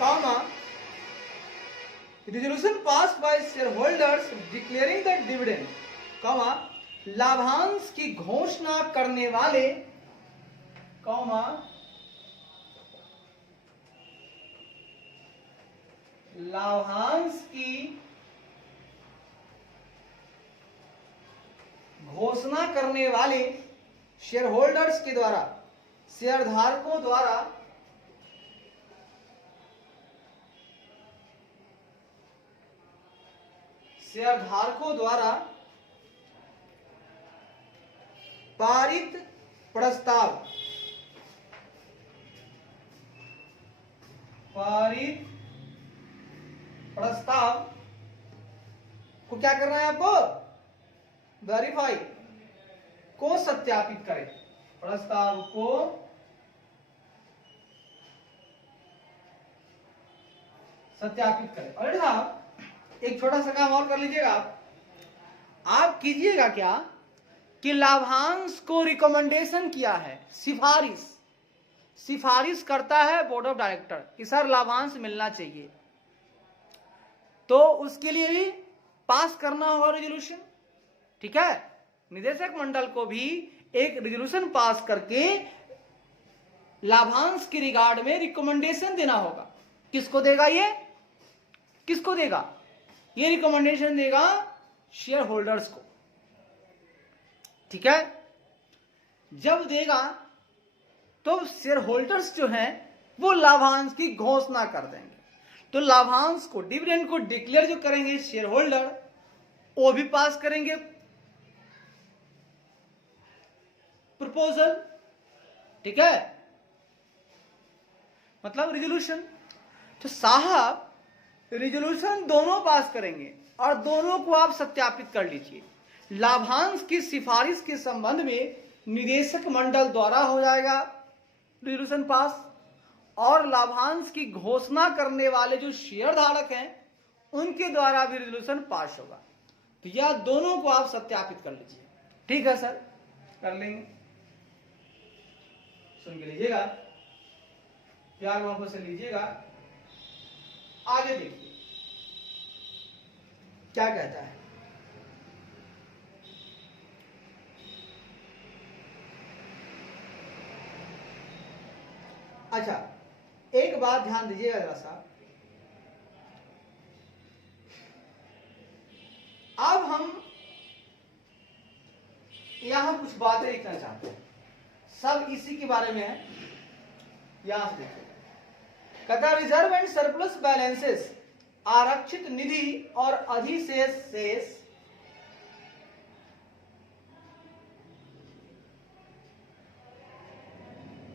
comma resolution pass by shareholders declaring the dividend comma लाभांश की घोषणा करने वाले कॉमा लाभांश की घोषणा करने वाले शेयर होल्डर्स के द्वारा शेयरधारकों द्वारा पारित प्रस्ताव को क्या करना है आपको? वेरीफाई को सत्यापित करें, प्रस्ताव को सत्यापित करें। और साहब एक छोटा सा काम और कर लीजिएगा, आप कीजिएगा क्या कि लाभांश को रिकमेंडेशन किया है, सिफारिश करता है बोर्ड ऑफ डायरेक्टर कि सर लाभांश मिलना चाहिए, तो उसके लिए भी पास करना होगा रेजोल्यूशन, ठीक है। निदेशक मंडल को भी एक रेजोल्यूशन पास करके लाभांश के रिगार्ड में रिकमेंडेशन देना होगा। किसको देगा ये? किसको देगा ये? रिकमेंडेशन देगा शेयर होल्डर्स को, ठीक है। जब देगा तो शेयर होल्डर्स जो हैं वो लाभांश की घोषणा कर देंगे। तो लाभांश को, डिविडेंड को डिक्लेयर जो करेंगे शेयर होल्डर, वो भी पास करेंगे प्रपोजल, ठीक है, मतलब रिजोल्यूशन। तो साहब रिजोल्यूशन दोनों पास करेंगे और दोनों को आप सत्यापित कर लीजिए। लाभांश की सिफारिश के संबंध में निदेशक मंडल द्वारा हो जाएगा रिजोल्यूशन पास, और लाभांश की घोषणा करने वाले जो शेयर धारक हैं उनके द्वारा भी रिजोल्यूशन पास होगा। तो यह दोनों को आप सत्यापित कर लीजिए, ठीक है सर, कर लेंगे। सुन के लीजिएगा, प्यार मोहब्बत से लीजिएगा। आगे देखिए क्या कहता है। एक बात ध्यान दीजिएगा जरा सा, अब हम यहां कुछ बातें लिखना चाहते हैं, सब इसी के बारे में है। यहां से देखिए, कहता रिजर्व एंड सरप्लस बैलेंसेस, आरक्षित निधि और अधिशेष शेष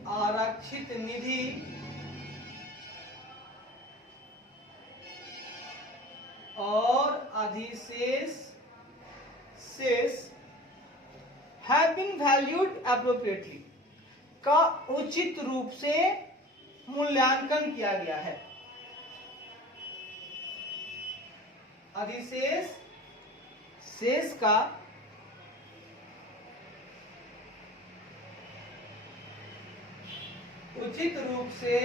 आरक्षित निधि और अधिशेष शेष हैव बीन वैल्यूड एप्रोप्रिएटली, का उचित रूप से मूल्यांकन किया गया है। अधिशेष शेष का उचित रूप से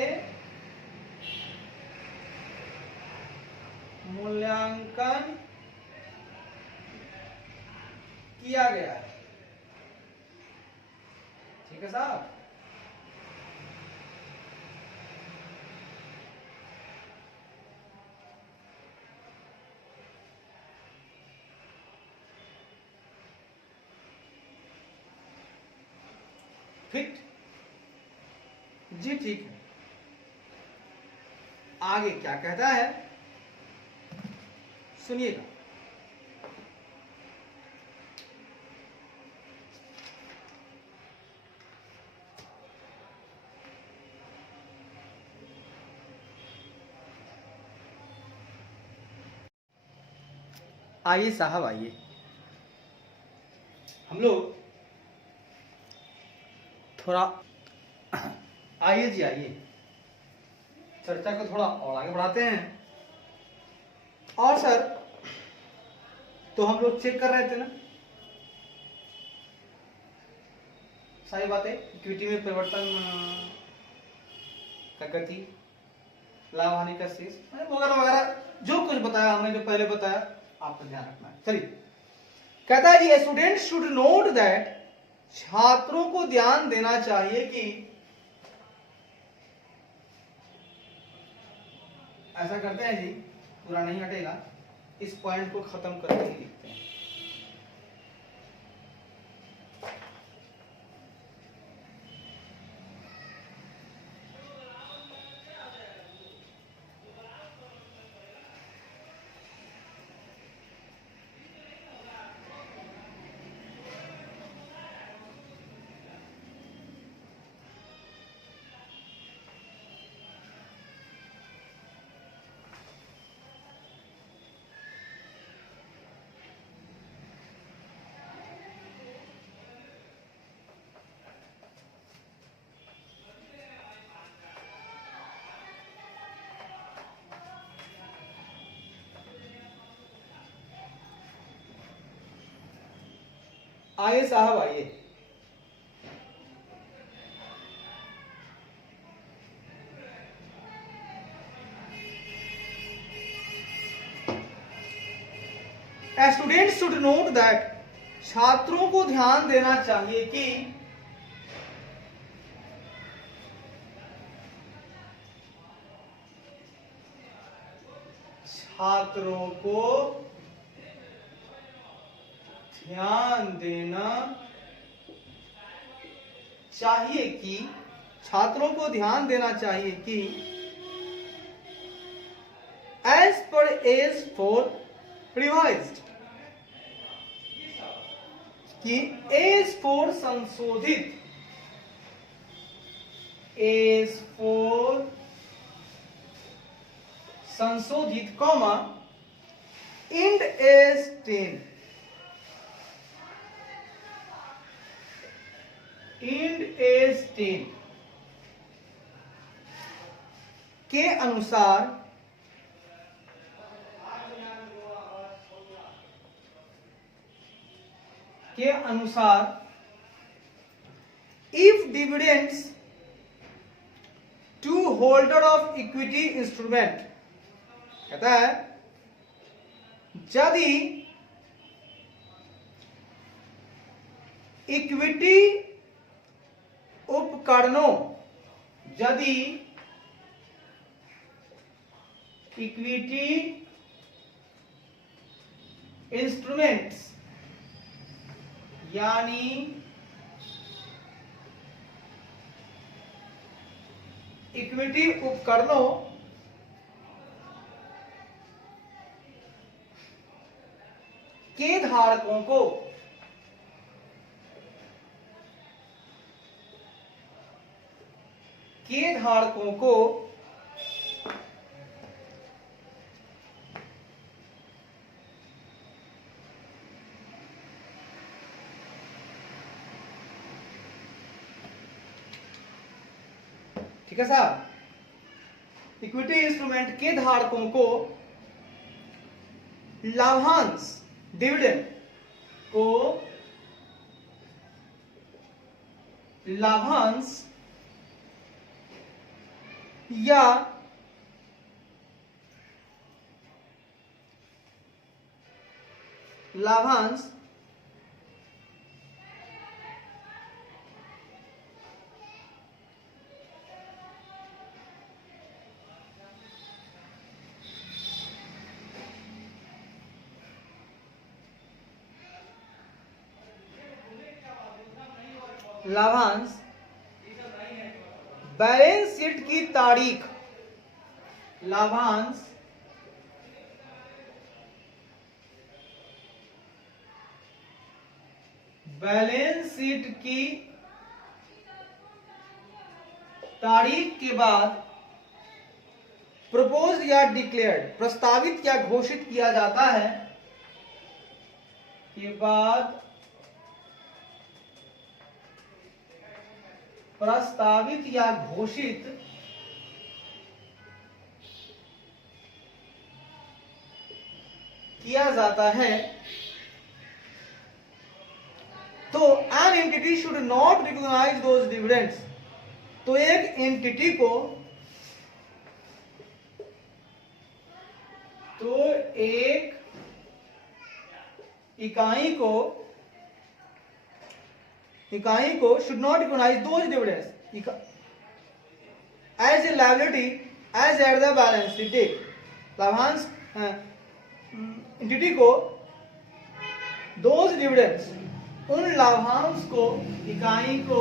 मूल्यांकन किया गया है। ठीक है साहब, फिट जी, ठीक है। आगे क्या कहता है सुनिएगा। आइए साहब, आइए हम लोग थोड़ा, आइए जी आइए, चर्चा को थोड़ा और आगे बढ़ाते हैं। और सर, तो हम लोग चेक कर रहे थे ना सारी बातें, इक्विटी में परिवर्तन का गति, लाभ हानि का शेष वगैरह वगैरह, जो कुछ बताया हमने, जो पहले बताया, आपको ध्यान रखना है। चलिए, कहता है जी स्टूडेंट शुड नोट दैट, छात्रों को ध्यान देना चाहिए कि, ऐसा करते हैं जी, पूरा नहीं हटेगा, इस पॉइंट को खत्म करके ही लिखते हैं। आइए साहब, आइए स्टूडेंट शुड नोट दैट, छात्रों को ध्यान देना चाहिए कि, छात्रों को ध्यान देना चाहिए कि, छात्रों को ध्यान देना चाहिए कि as per as for revised, कि एज फॉर संशोधित, एज फॉर संशोधित comma Ind AS 10, Ind AS 10 के अनुसार if dividends to holder of equity instrument, कहता है यदि इक्विटी उपकरणों, यदि इक्विटी इंस्ट्रूमेंट्स यानी इक्विटी उपकरणों के धारकों को ठीक है साहब, इक्विटी इंस्ट्रूमेंट के धारकों को लाभांश डिविडेंड को लाभांश या लाभांश लाभांश बैलेंस शीट की तारीख लाभांश बैलेंस शीट की तारीख के बाद प्रपोज या डिक्लेयर्ड प्रस्तावित या घोषित किया जाता है के बाद प्रस्तावित या घोषित किया जाता है तो an entity should not recognize those dividends, तो एक एंटिटी को इकाई को should not recognize those dividends as a liability as at the balance sheet date, लाभांश एंटिटी को those dividends उन लाभांश को इकाई को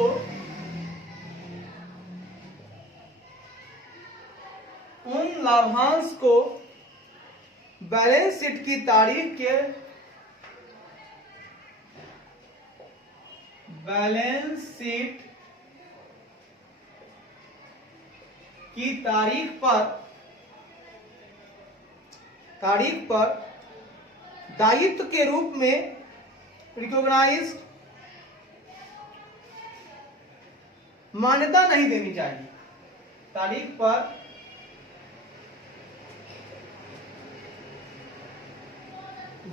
बैलेंस शीट की तारीख के बैलेंस शीट की तारीख पर दायित्व के रूप में रिकॉग्नाइज मान्यता नहीं देनी चाहिए। तारीख पर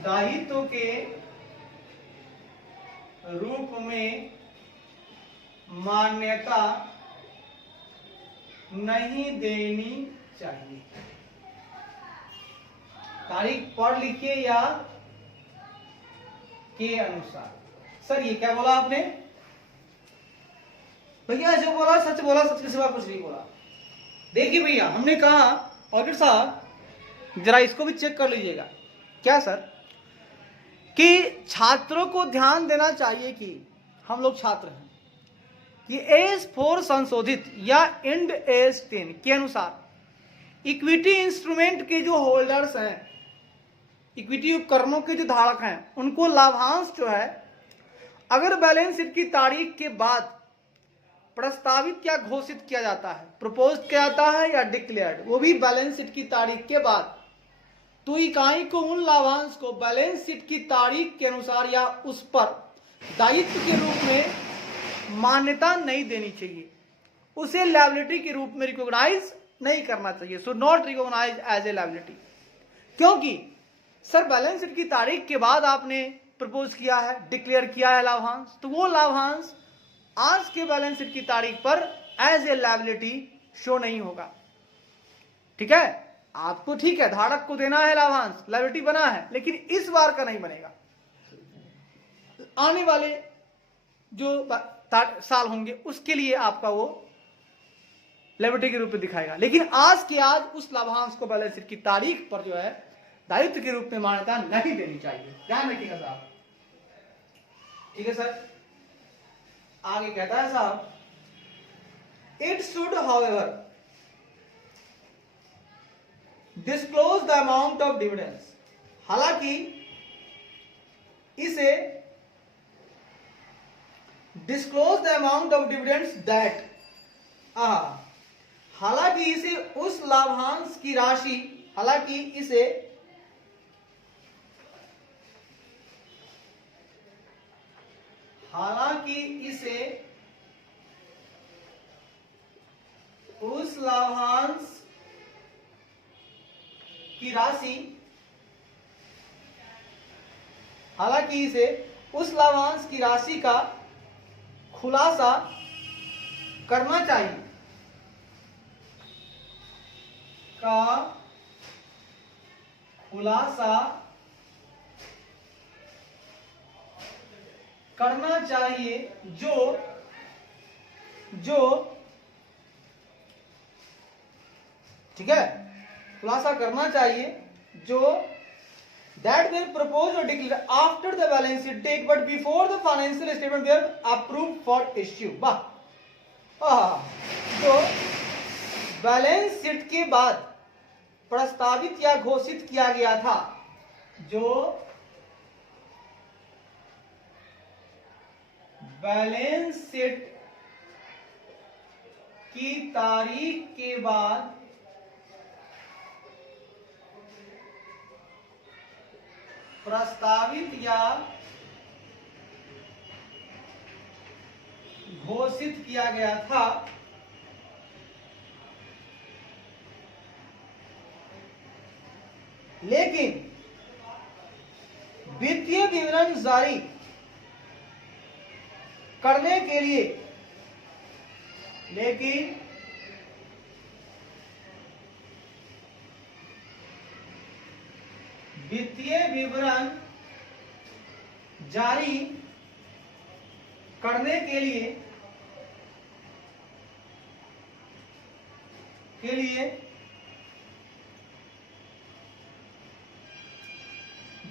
दायित्व के रूप में मान्यता नहीं देनी चाहिए। तारीख पर लिखिए या के अनुसार। सर ये क्या बोला आपने? भैया जो बोला सच बोला, सच के सिवा कुछ नहीं बोला। देखिए भैया हमने कहा ऑडिटर साहब जरा इसको भी चेक कर लीजिएगा। क्या सर? कि छात्रों को ध्यान देना चाहिए कि हम लोग छात्र हैं कि AS4 संशोधित या इंड AS10 के अनुसार इक्विटी इंस्ट्रूमेंट के जो होल्डर्स हैं, इक्विटी उपकरणों के जो धारक हैं, उनको लाभांश जो है अगर बैलेंस शीट की तारीख के बाद प्रस्तावित या घोषित किया जाता है, प्रपोज किया जाता है या डिक्लेयर्ड, वो भी बैलेंस शीट की तारीख के बाद, तो इकाई को उन लाभांश को बैलेंस शीट की तारीख के अनुसार या उस पर दायित्व के रूप में मान्यता नहीं देनी चाहिए, उसे लायबिलिटी के रूप में रिकॉग्नाइज नहीं करना चाहिए। So not recognise as a liability. क्योंकि सर बैलेंस शीट की तारीख के बाद आपने प्रपोज किया है, डिक्लेयर किया है लाभांश, तो वो लाभांश आज के बैलेंस शीट की तारीख पर एज ए लायबिलिटी शो नहीं होगा। ठीक है, आपको ठीक है धारक को देना है लाभांश, लायबिलिटी बना है, लेकिन इस बार का नहीं बनेगा। आने वाले जो साल होंगे उसके लिए आपका वो लायबिलिटी के रूप में दिखाएगा, लेकिन आज के आज उस लाभांश को बैलेंस शीट की तारीख पर जो है दायित्व के रूप में मान्यता नहीं देनी चाहिए। ध्यान रखिएगा साहब, ठीक है सर। आगे कहता है साहब, it should however disclose the amount of dividends, हालांकि इसे disclose the amount of dividends that, हालांकि इसे उस लाभांश की राशि, हालांकि इसे उस लाभांश की राशि, हालांकि इसे उस लाभांश की राशि का खुलासा करना चाहिए, ठीक है, खुलासा करना चाहिए जो that were proposed or declared after the balance sheet date but before the financial statement were approved for issue। तो बैलेंस शीट के बाद प्रस्तावित या घोषित किया गया था, जो बैलेंस शीट की तारीख के बाद प्रस्तावित या घोषित किया गया था, लेकिन वित्तीय विवरण जारी करने के लिए, वित्तीय विवरण जारी करने के लिए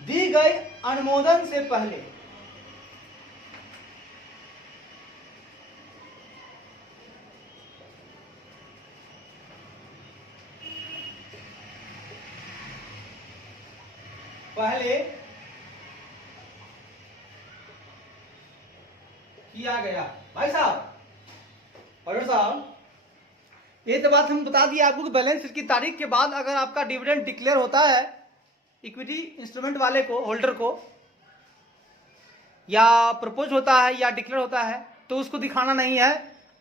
दी गई अनुमोदन से पहले किया गया। भाई साहब ऑडिटर साहब, ये तो बात हम बता दिए आपको कि बैलेंस शीट की तारीख के बाद अगर आपका डिविडेंड डिक्लेयर होता है इक्विटी इंस्ट्रूमेंट वाले को, होल्डर को, या प्रपोज होता है या डिक्लेयर होता है, तो उसको दिखाना नहीं है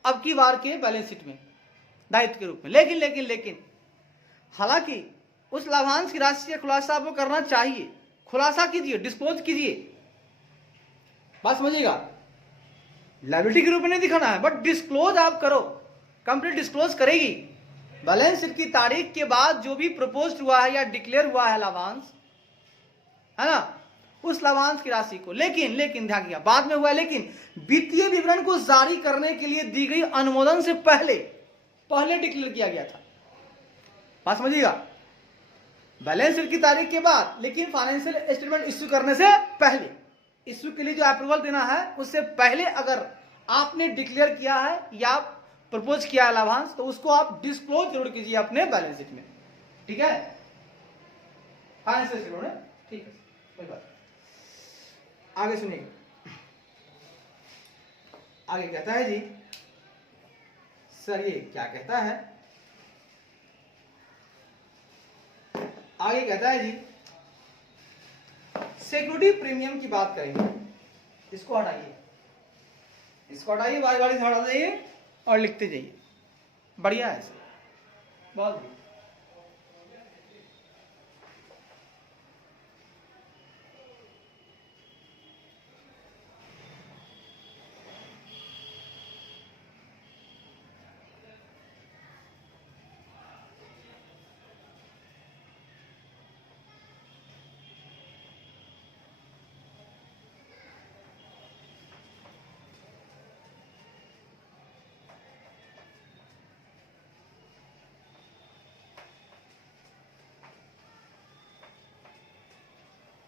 अब की बार के बैलेंस शीट में दायित्व के रूप में। लेकिन हालांकि उस लाभांश की राशि का खुलासा आपको करना चाहिए, खुलासा कीजिए, डिस्पोज कीजिए, बात समझिएगा। लायबिलिटी के रूप में नहीं दिखाना है, बट डिस्क्लोज आप करो, कंपनी डिस्क्लोज करेगी बैलेंस शीट की तारीख के बाद जो भी प्रपोज हुआ है या डिक्लेयर हुआ है लाभांश, है ना, उस लाभांश की राशि को। लेकिन ध्यान दिया, बाद में हुआ है, लेकिन वित्तीय विवरण को जारी करने के लिए दी गई अनुमोदन से पहले डिक्लेयर किया गया था। बात समझिएगा, बैलेंस शीट की तारीख के बाद, लेकिन फाइनेंशियल स्टेटमेंट इश्यू करने से पहले, इश्यू के लिए जो अप्रूवल देना है उससे पहले अगर आपने डिक्लेयर किया है या प्रपोज किया है लाभांश, तो उसको आप डिस्क्लोज जरूर कीजिए अपने बैलेंस शीट में, ठीक है, फाइनेंशियल स्टेटमेंट, ठीक है, कोई बात। आगे सुनिए, आगे कहता है जी, सर ये क्या कहता है, आगे कहता है जी, सिक्योरिटी प्रीमियम की बात करेंगे। इसको हटाइए, बारी बारी से हटा जाइए और लिखते जाइए, बढ़िया है सर, बहुत बढ़िया।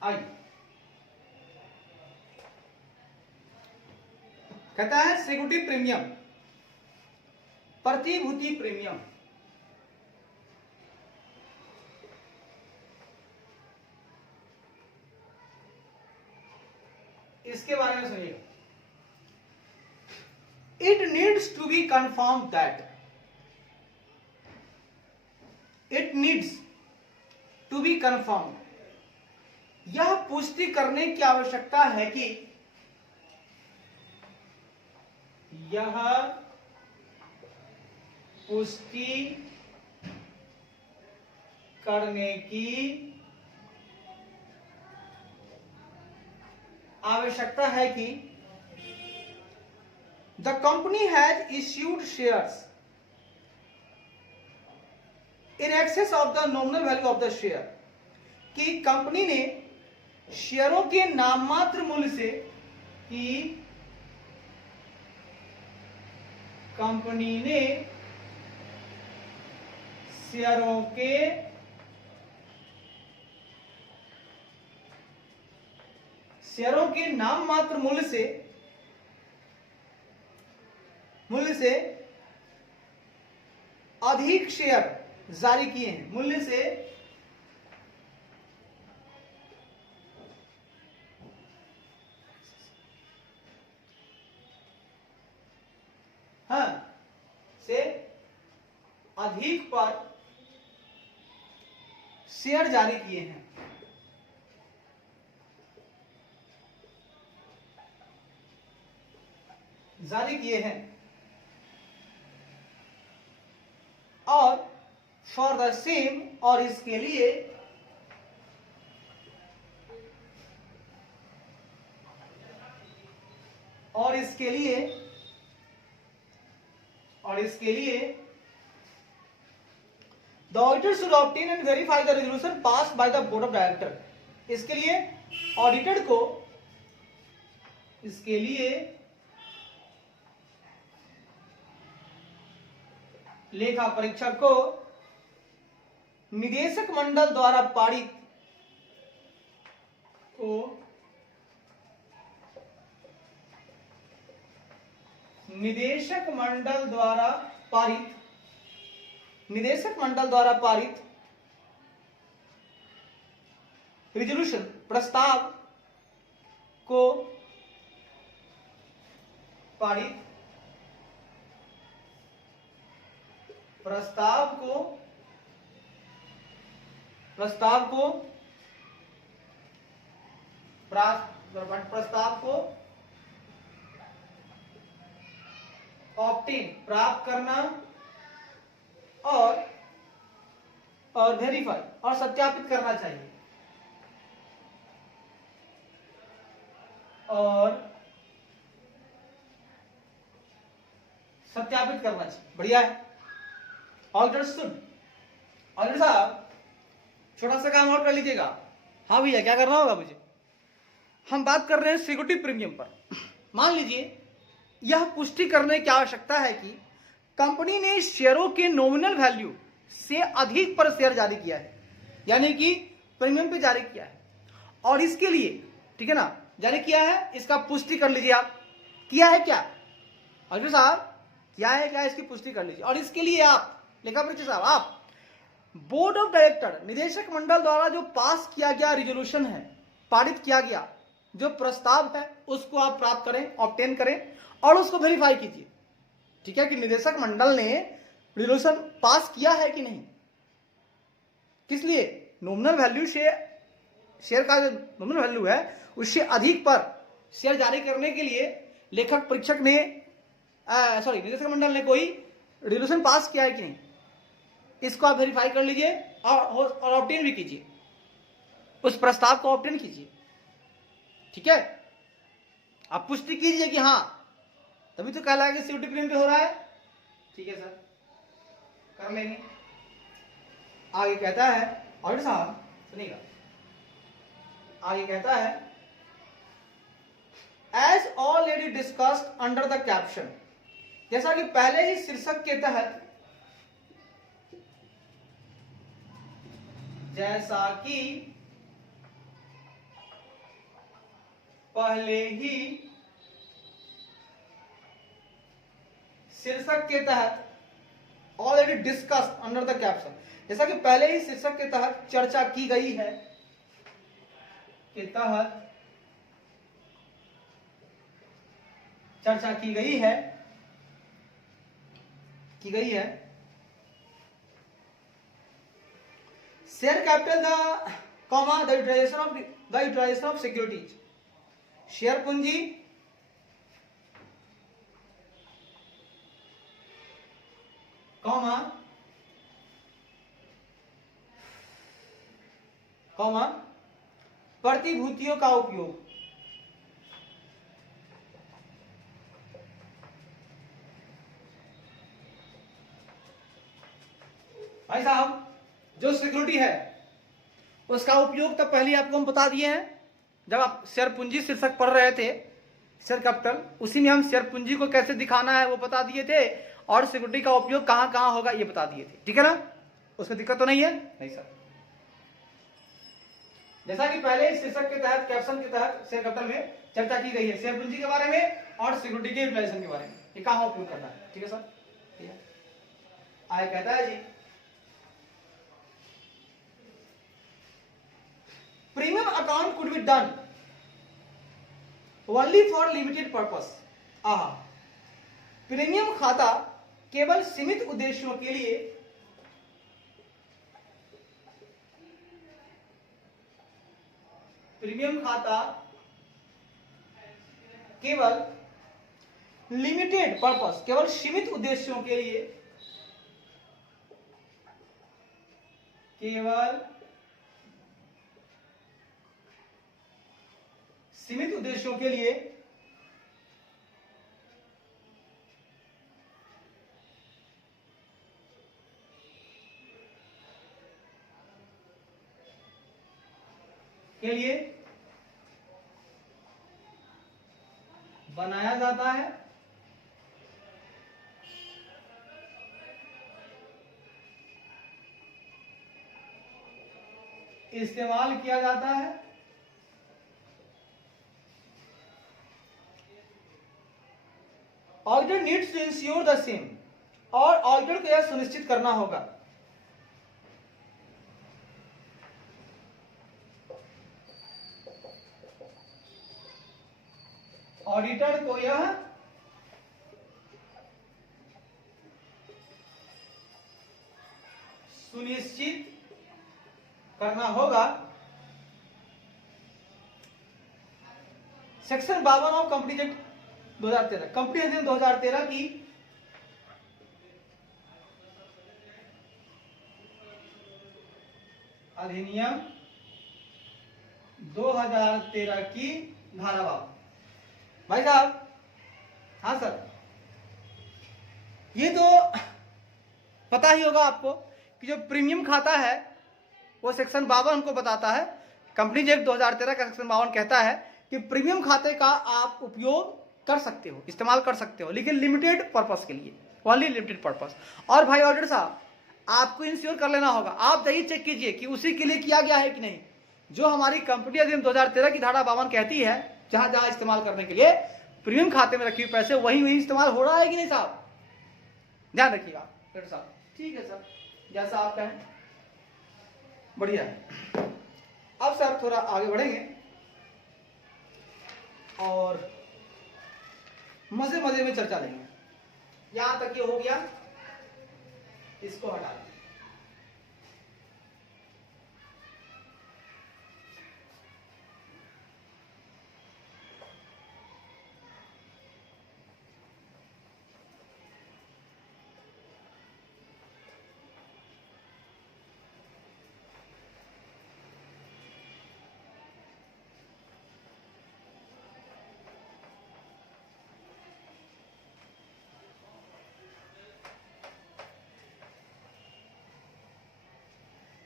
आई। कहता है सिक्योरिटी प्रीमियम, प्रतिभूति प्रीमियम। इसके बारे में सुनिएगा। It needs to be confirm that, it needs to be confirm, यह पुष्टि करने की आवश्यकता है कि, यह पुष्टि करने की आवश्यकता है कि the company has issued shares in excess of the nominal value of the share, कि कंपनी ने शेयरों के नाममात्र मूल्य से, कि कंपनी ने शेयरों के नाममात्र मूल्य से अधिक शेयर जारी किए हैं, मूल्य से अधिक पर शेयर जारी किए हैं। और फॉर द सेम, और इसके लिए the auditor should obtain and verify the resolution pass bye the board of director. इसके लिए ऑडिटर को, लेखा परीक्षक को निदेशक मंडल द्वारा पारित निदेशक मंडल द्वारा पारित रिजोल्यूशन प्रस्ताव को ऑब्टेन प्राप्त करना और वेरीफाई और सत्यापित करना चाहिए, बढ़िया है। ऑडिटर साहब छोटा सा काम और कर लीजिएगा। हाँ भैया, क्या करना होगा मुझे? हम बात कर रहे हैं सिक्योरिटी प्रीमियम पर। मान लीजिए यह पुष्टि करने की आवश्यकता है कि कंपनी ने शेयरों के नॉमिनल वैल्यू से अधिक पर शेयर जारी किया है, यानी कि प्रीमियम पे जारी किया है, और इसके लिए, ठीक है ना, जारी किया है, इसका पुष्टि कर लीजिए आप। किया है क्या ऑडिटर साहब? क्या है क्या, इसकी पुष्टि कर लीजिए। और इसके लिए आप लेखा परीक्षक साहब, आप बोर्ड ऑफ डायरेक्टर, निदेशक मंडल द्वारा जो पास किया गया रिजोल्यूशन है, पारित किया गया जो प्रस्ताव है, उसको आप प्राप्त करें, ऑब्टेन करें और उसको वेरीफाई कीजिए, ठीक है, कि निदेशक मंडल ने रिजोल्यूशन पास किया है कि नहीं। किस लिए? नॉमिनल वैल्यू से, शेयर का जो नॉमिनल वैल्यू है उससे अधिक पर शेयर जारी करने के लिए लेखक परीक्षक ने निदेशक मंडल ने कोई रिजोल्यूशन पास किया है कि नहीं, इसको आप वेरीफाई कर लीजिए और ऑब्टेन भी कीजिए, उस प्रस्ताव को ऑब्टेन कीजिए, ठीक है। आप पुष्टि कीजिए कि हाँ, तभी तो कहलाएगा कि सिक्योरिटी प्रीमियम पे हो रहा है, ठीक है सर, कर लेंगे। आगे कहता है ऑडिटर साहब, सुनिएगा, आगे कहता है as already discussed under the caption, जैसा कि पहले ही शीर्षक के तहत, जैसा कि पहले ही शीर्षक के तहत already discuss under the caption, जैसा कि पहले ही शीर्षक के तहत चर्चा की गई है, के तहत चर्चा की गई है share capital the comma the utilisation of securities, share पूंजी कॉमा प्रतिभूतियों का उपयोग, भाई साहब जो सिक्योरिटी है उसका उपयोग तो पहले आपको हम बता दिए हैं, जब आप शेयर पूंजी शीर्षक पढ़ रहे थे, शेयर कैपिटल, उसी में हम शेयर पूंजी को कैसे दिखाना है वो बता दिए थे, और सिक्योरिटी का उपयोग कहां कहां होगा ये बता दिए थे, ठीक है ना, उसमें दिक्कत तो नहीं है? नहीं सर, जैसा कि पहले शीर्षक के तहत कैप्शन के तहत शेयर कैपिटल में चर्चा की गई है शेयर पूंजी के बारे में और सिक्योरिटी के यूटिलाइजेशन के बारे में, ये कहां उपयोग करना है, ठीक है सर, ठीक है। आगे कहता है जी premium account could be done only for limited purpose, premium खाता केवल सीमित उद्देश्यों के लिए प्रीमियम खाता केवल लिमिटेड पर्पस, केवल सीमित उद्देश्यों के लिए, केवल सीमित उद्देश्यों के लिए बनाया जाता है, इस्तेमाल किया जाता है, auditor needs to ensure the same, और ऑडिटर को यह सुनिश्चित करना होगा ऑडिटर को यह सुनिश्चित करना होगा section 52 of company act 2013, company अधिनियम 2013 की अधिनियम 2013 की धारा 52। भाई साहब, हाँ सर, ये तो पता ही होगा आपको कि जो प्रीमियम खाता है वो सेक्शन 52 हमको बताता है, कंपनी एक्ट 2013 का सेक्शन 52 कहता है कि प्रीमियम खाते का आप उपयोग कर सकते हो, इस्तेमाल कर सकते हो, लेकिन लिमिटेड पर्पस के लिए, ओनली लिमिटेड पर्पस। और भाई ऑडिटर साहब, आपको इंश्योर कर लेना होगा, आप जाइए चेक कीजिए कि उसी के लिए किया गया है कि नहीं, जो हमारी कंपनी अधिनियम 2013 की धारा 52 कहती है, जहां जहां इस्तेमाल करने के लिए प्रीमियम खाते में रखे हुए पैसे वही वही इस्तेमाल हो रहा है कि नहीं साहब, ध्यान रखिएगा डॉक्टर साहब। ठीक है सर, जैसा आप कहें, बढ़िया है। अब सर थोड़ा आगे बढ़ेंगे और मजे मजे में चर्चा लेंगे। यहां तक ये हो गया, इसको हटा दें।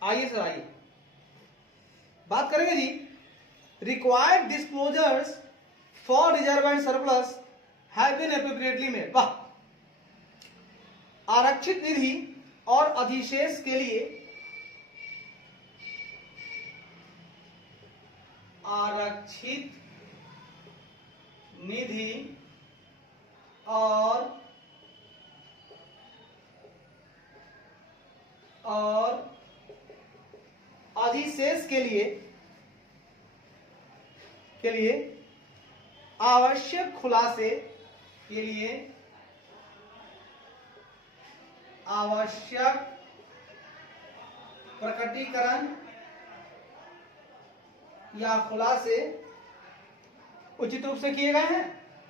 आइए सर, आइए बात करेंगे जी, required disclosures for reserve and surplus have been appropriately made. वाह, आरक्षित निधि और अधिशेष के लिए आरक्षित निधि और अधिशेष के लिए आवश्यक खुलासे के लिए आवश्यक प्रकटीकरण या खुलासे उचित रूप से किए गए हैं,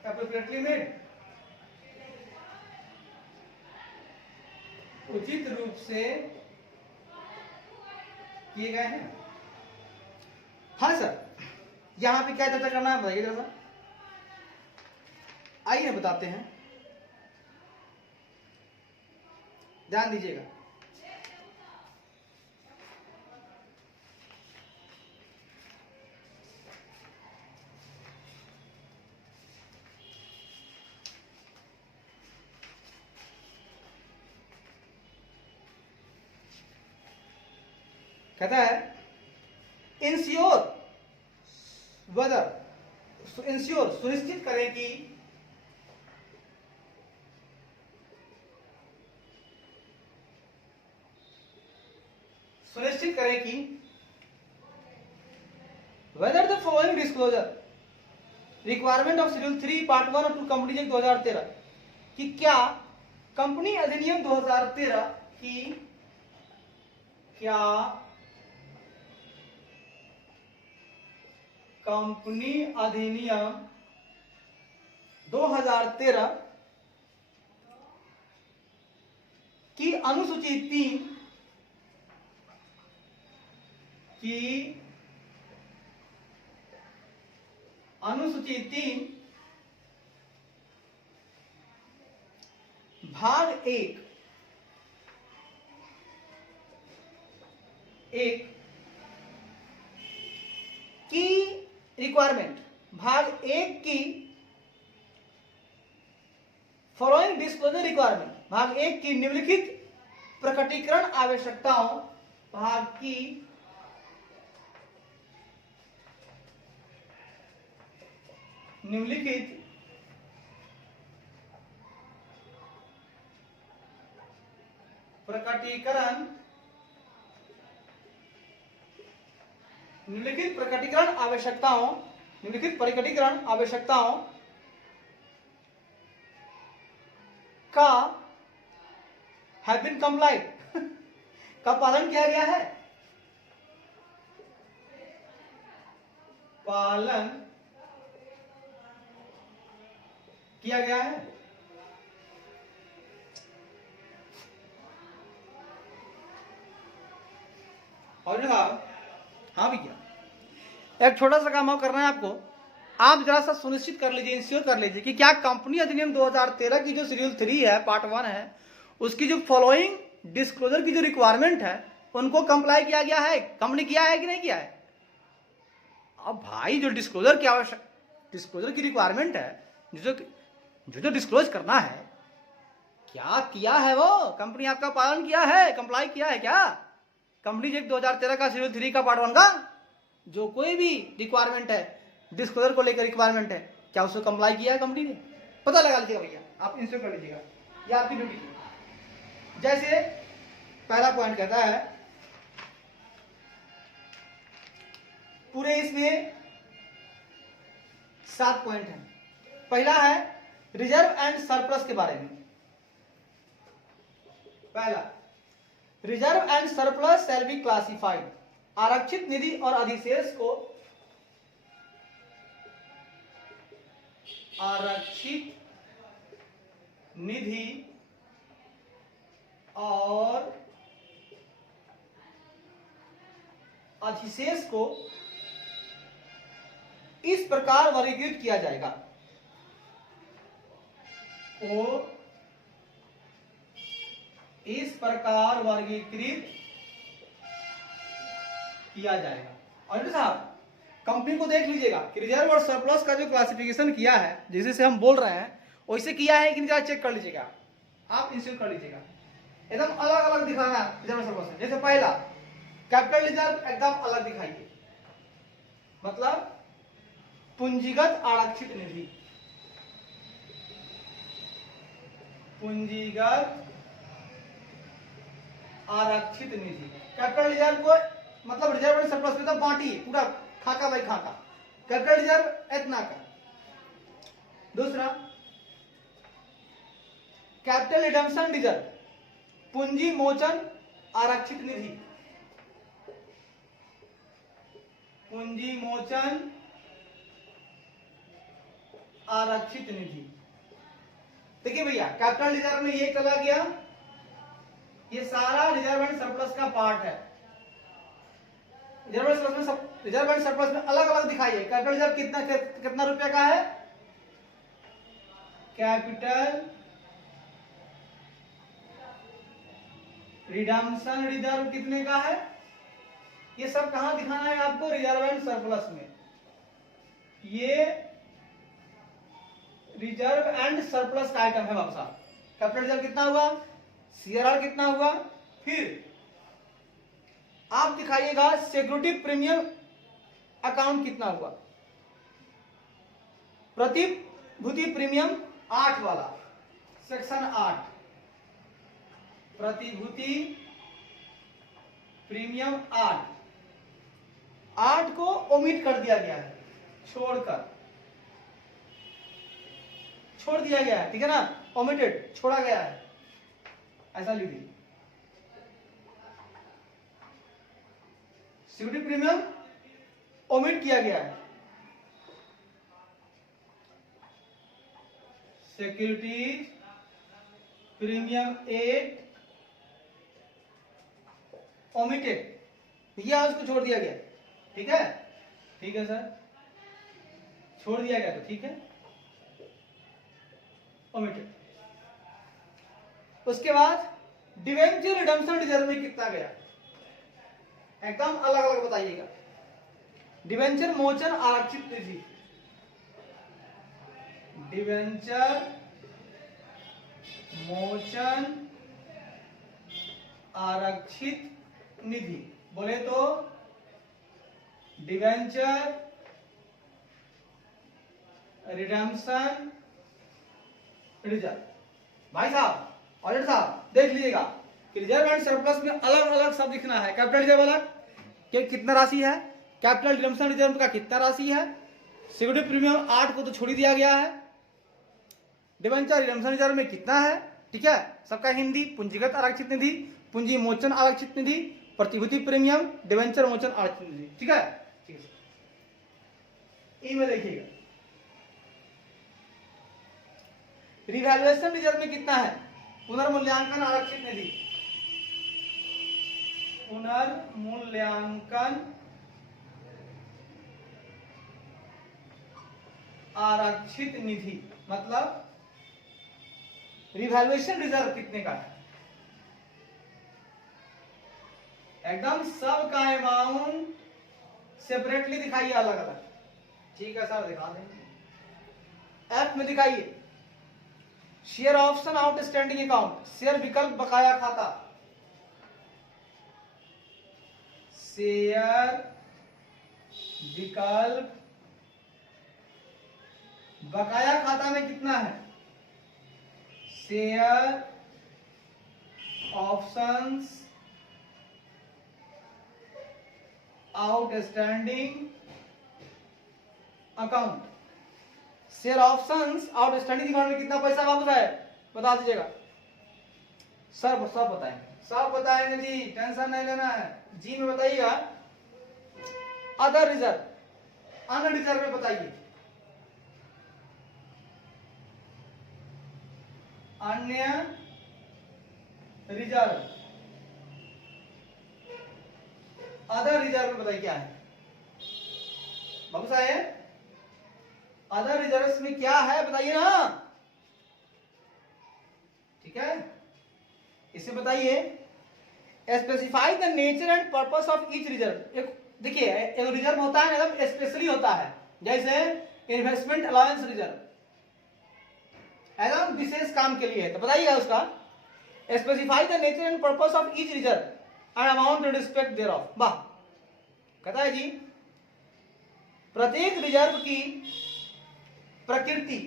एप्रोप्रिएटली मेड, उचित रूप से किए गए हैं। हाँ सर, यहां पे क्या चर्चा करना है बताइए जरा, आइए बताते हैं, ध्यान दीजिएगा। कहता है इंश्योर सुनिश्चित करें कि whether the following disclosure requirement of schedule 3 part 1 of company act 2013 कि क्या कंपनी अधिनियम 2013 की कंपनी अधिनियम 2013 की अनुसूची 3 भाग 1 की रिक्वायरमेंट, भाग 1 की फॉलोइंग डिस्क्लोजर रिक्वायरमेंट, भाग 1 की निम्नलिखित प्रकटीकरण आवश्यकताओं, भाग की निम्नलिखित प्रकटीकरण आवश्यकताओं का हैव बीन कंप्लाइड का पालन किया गया है, पालन किया गया है। और हाँ भैया, एक छोटा सा काम और करना है आपको, आप जरा सा सुनिश्चित कर लीजिए, इंश्योर कर लीजिए कि क्या कंपनी अधिनियम 2013 की जो शेड्यूल 3 है, पार्ट 1 है, उसकी जो फॉलोइंग डिस्क्लोजर की जो रिक्वायरमेंट है उनको कंप्लाई किया गया है, कंपनी किया है कि नहीं किया है। अब भाई जो डिस्क्लोजर की रिक्वायरमेंट है, जो डिस्क्लोज करना है, क्या किया है वो कंपनी, आपका पालन किया है, कंप्लाई किया है क्या। कंपनी एक्ट 2013 का शेड्यूल 3 का पार्ट 1 का जो कोई भी रिक्वायरमेंट है, डिस्क्लोजर को लेकर रिक्वायरमेंट है, क्या उसको कंप्लाई किया है कंपनी ने, पता लगा लीजिएगा भैया, आप इंश्योर कर लीजिएगा, ये आपकी ड्यूटी है। जैसे पहला पॉइंट कहता है, पूरे इसमें 7 पॉइंट हैं। पहला है रिजर्व एंड सरप्लस के बारे में। पहला, reserve and surplus shall be classified, आरक्षित निधि और अधिशेष को आरक्षित निधि और अधिशेष को इस प्रकार वर्गीकृत किया जाएगा, इस प्रकार वर्गीकृत किया जाएगा। और साहब कंपनी को देख लीजिएगा कि रिजर्व और सरप्लस का जो क्लासिफिकेशन किया है, जिसे से हम बोल रहे हैं वैसे किया है कि नहीं, चेक कर लीजिएगा, आप इंश्योर कर लीजिएगा। एकदम अलग अलग दिखाना है रिजर्व सरप्लस में। जैसे पहला कैपिटल रिजर्व एकदम अलग दिखाइए, मतलब पूंजीगत आरक्षित निधि, पूंजीगत आरक्षित निधि। कैपिटल रिजर्व को मतलब रिजर्व एंड सरप्लस में तो बांटी पूरा खाका बाई खाका। कैपिटल रिजर्व इतना का। दूसरा कैपिटल रिडम्पशन रिजर्व, पूंजी मोचन आरक्षित निधि, पूंजी मोचन आरक्षित निधि। देखिए भैया कैपिटल रिजर्व में ये चला गया, ये सारा रिजर्व एंड सरप्लस का पार्ट है। रिजर्व एंड सरप्लस में अलग अलग दिखाइए। कैपिटल रिजर्व कितना रुपया का है? कैपिटल रिडम्पशन रिजर्व कितने का है? ये सब कहां दिखाना है आपको? रिजर्व एंड सरप्लस में। ये रिजर्व एंड सरप्लस का आइटम है बाबू साहब। कैपिटल रिजर्व कितना हुआ, सीआरआर कितना हुआ, फिर आप दिखाइएगा सिक्योरिटी प्रीमियम अकाउंट कितना हुआ, प्रतिभूति प्रीमियम 8 वाला सेक्शन 8, प्रतिभूति प्रीमियम 8 को ओमिट कर दिया गया है, छोड़ दिया गया है, ठीक है ना, ओमिटेड, छोड़ा गया है, ऐसा लिख दीजिए। सिक्योरिटी प्रीमियम ओमिट किया गया है, सिक्योरिटीज प्रीमियम 8 ओमिटेड, यह उसको छोड़ दिया गया, ठीक है, ठीक है सर, छोड़ दिया गया तो ठीक है, ओमिटेड। उसके बाद डिवेंचर रिडम्पशन रिजर्व में कितना गया, एकदम अलग अलग बताइएगा। डिवेंचर मोचन आरक्षित निधि, डिवेंचर मोचन आरक्षित निधि, बोले तो डिवेंचर रिडम्पशन रिजर्व। भाई साहब, ऑडिटर साहब, देख लीजिएगा कि रिजर्व एंड सरप्लस में अलग अलग सब लिखना है। कैपिटल रिजर्व अलग कि कितना राशि है, कैपिटल रिडम्पशन रिजर्व का कितना राशि है, सिक्योरिटी प्रीमियम 8 को तो छोड़ दिया गया है, डिवेंचर रिडम्पशन रिजर्व में कितना है, ठीक है, सबका हिंदी, पूंजीगत आरक्षित निधि, पूंजी मोचन आरक्षित निधि, प्रतिभूति प्रीमियम, डिवेंचर मोचन आरक्षित निधि, ठीक है, ठीक है। में देखिएगा रिवैल्यूएशन रिजर्व में कितना है, पुनर्मूल्यांकन आरक्षित निधि, पुनर्मूल्यांकन आरक्षित निधि मतलब रिवैल्यूएशन रिजर्व कितने का है, एकदम सब का अमाउंट सेपरेटली दिखाइए, अलग अलग, ठीक है सर, दिखा देंगे। एफ में दिखाइए share option outstanding account, share विकल्प बकाया खाता, शेयर विकल्प बकाया खाता में कितना है, share options outstanding account, share options outstanding account में कितना पैसा वापस आए, बता दीजिएगा सर, सब बताएंगे, सब बताएंगे जी, टेंशन नहीं लेना है। जी में बताइएगा, अदर रिजर्व, अन्य रिजर्व में बताइए, अन्य रिजर्व, अदर रिजर्व में बताइए क्या है बाबू साहेब, अदर रिजर्व्स में क्या है बताइए ना, ठीक है, इसे बताइए। Specify the nature and purpose of each reserve. एक देखिए, एक रिजर्व होता है मतलब स्पेशली होता है, जैसे इन्वेस्टमेंट अलाउंस रिजर्व, एकदम विशेष काम के लिए है, तो बताइए उसका। Specify the nature and purpose of each reserve and amount in respect there of. वाह, कहता है जी प्रत्येक रिजर्व की प्रकृति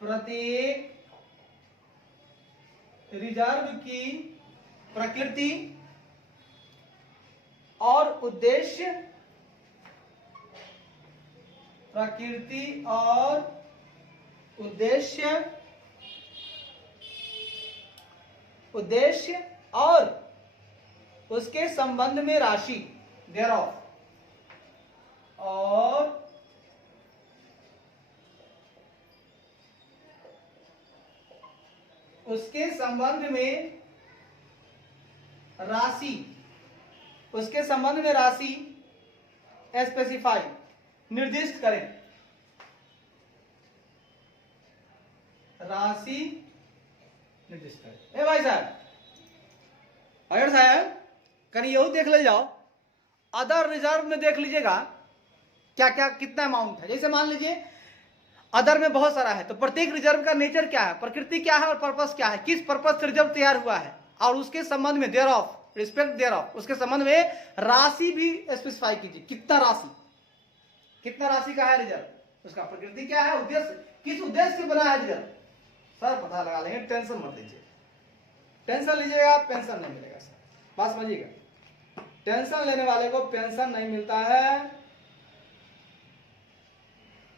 प्रत्येक रिजर्व की प्रकृति और उद्देश्य, प्रकृति और उद्देश्य और उसके संबंध में राशि thereof, और उसके संबंध में राशि, उसके संबंध में राशि स्पेसिफाई, निर्दिष्ट करें, राशि निर्दिष्ट करें। ए भाई साहब, अगर साहब कहीं यही देख ले जाओ, अदर रिजर्व में देख लीजिएगा क्या क्या कितना अमाउंट है। जैसे मान लीजिए अदर में बहुत सारा है, तो प्रत्येक रिजर्व का नेचर क्या है, प्रकृति क्या है और पर्पस क्या है, किस पर्पस से रिजर्व तैयार हुआ है, और उसके संबंध में thereof, respect thereof, उसके संबंध में राशि भी स्पेसिफाई कीजिए। कितना राशि, कितना राशि का है रिजर्व, उसका प्रकृति क्या है, उद्देश्य, किस उद्देश्य से बना है रिजर्व, सर पता लगा लेंगे, टेंशन मत लीजिए। टेंशन लीजिएगा पेंशन नहीं मिलेगा सर, बात समझिएगा। टेंशन लेने वाले को पेंशन नहीं मिलता है,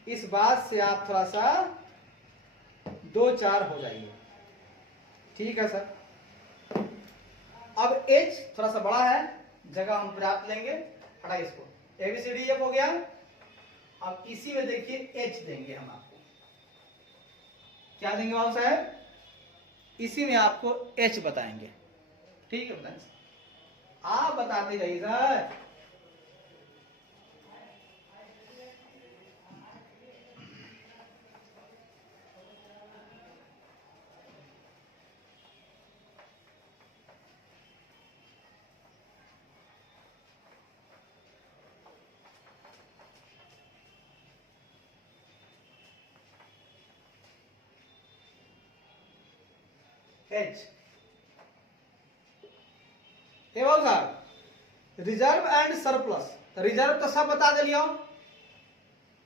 इस बात से आप थोड़ा सा दो चार हो जाइए, ठीक है सर। अब एच थोड़ा सा बड़ा है, जगह हम पर्याप्त लेंगे, हटा इसको, एबीसीडी हो गया। अब इसी में देखिए एच देंगे हम आपको, क्या देंगे बाबू साहब, इसी में आपको एच बताएंगे, ठीक है, बताएं आप बताते जाइए सर। एच साहब, रिजर्व एंड सरप्लस, रिजर्व तो सब बता दिलियो,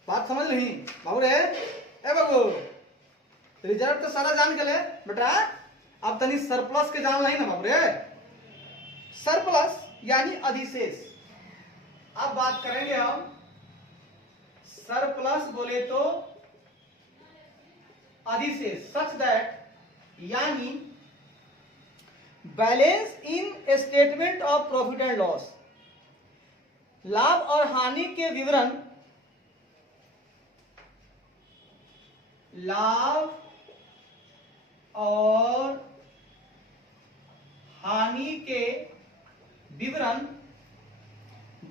बात समझ नहीं बाबू रे, ए बाबू रिजर्व तो सारा जान गए बेटा, अब तनी सरप्लस के जान नहीं ना बाबू रे। सरप्लस यानी अधिशेष, अब बात करेंगे हम सरप्लस बोले तो अधिशेष, सच दैट यानी balance in statement of profit and loss, लाभ और हानि के विवरण, लाभ और हानि के विवरण,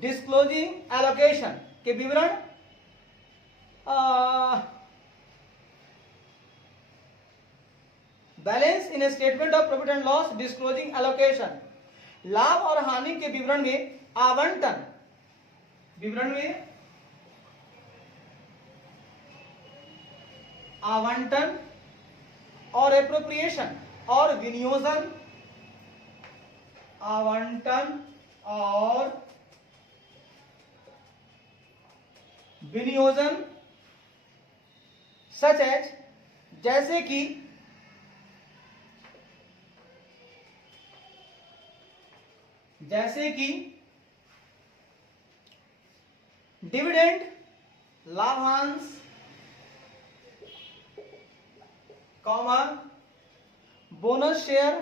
डिस्क्लोजिंग एलोकेशन के विवरण, balance in statement of profit and loss, disclosing allocation, लाभ और हानि के विवरण में आवंटन, विवरण में आवंटन और एप्रोप्रिएशन और विनियोजन, आवंटन और विनियोजन, सच एज जैसे कि डिविडेंड, लाभांश, कॉमा बोनस शेयर,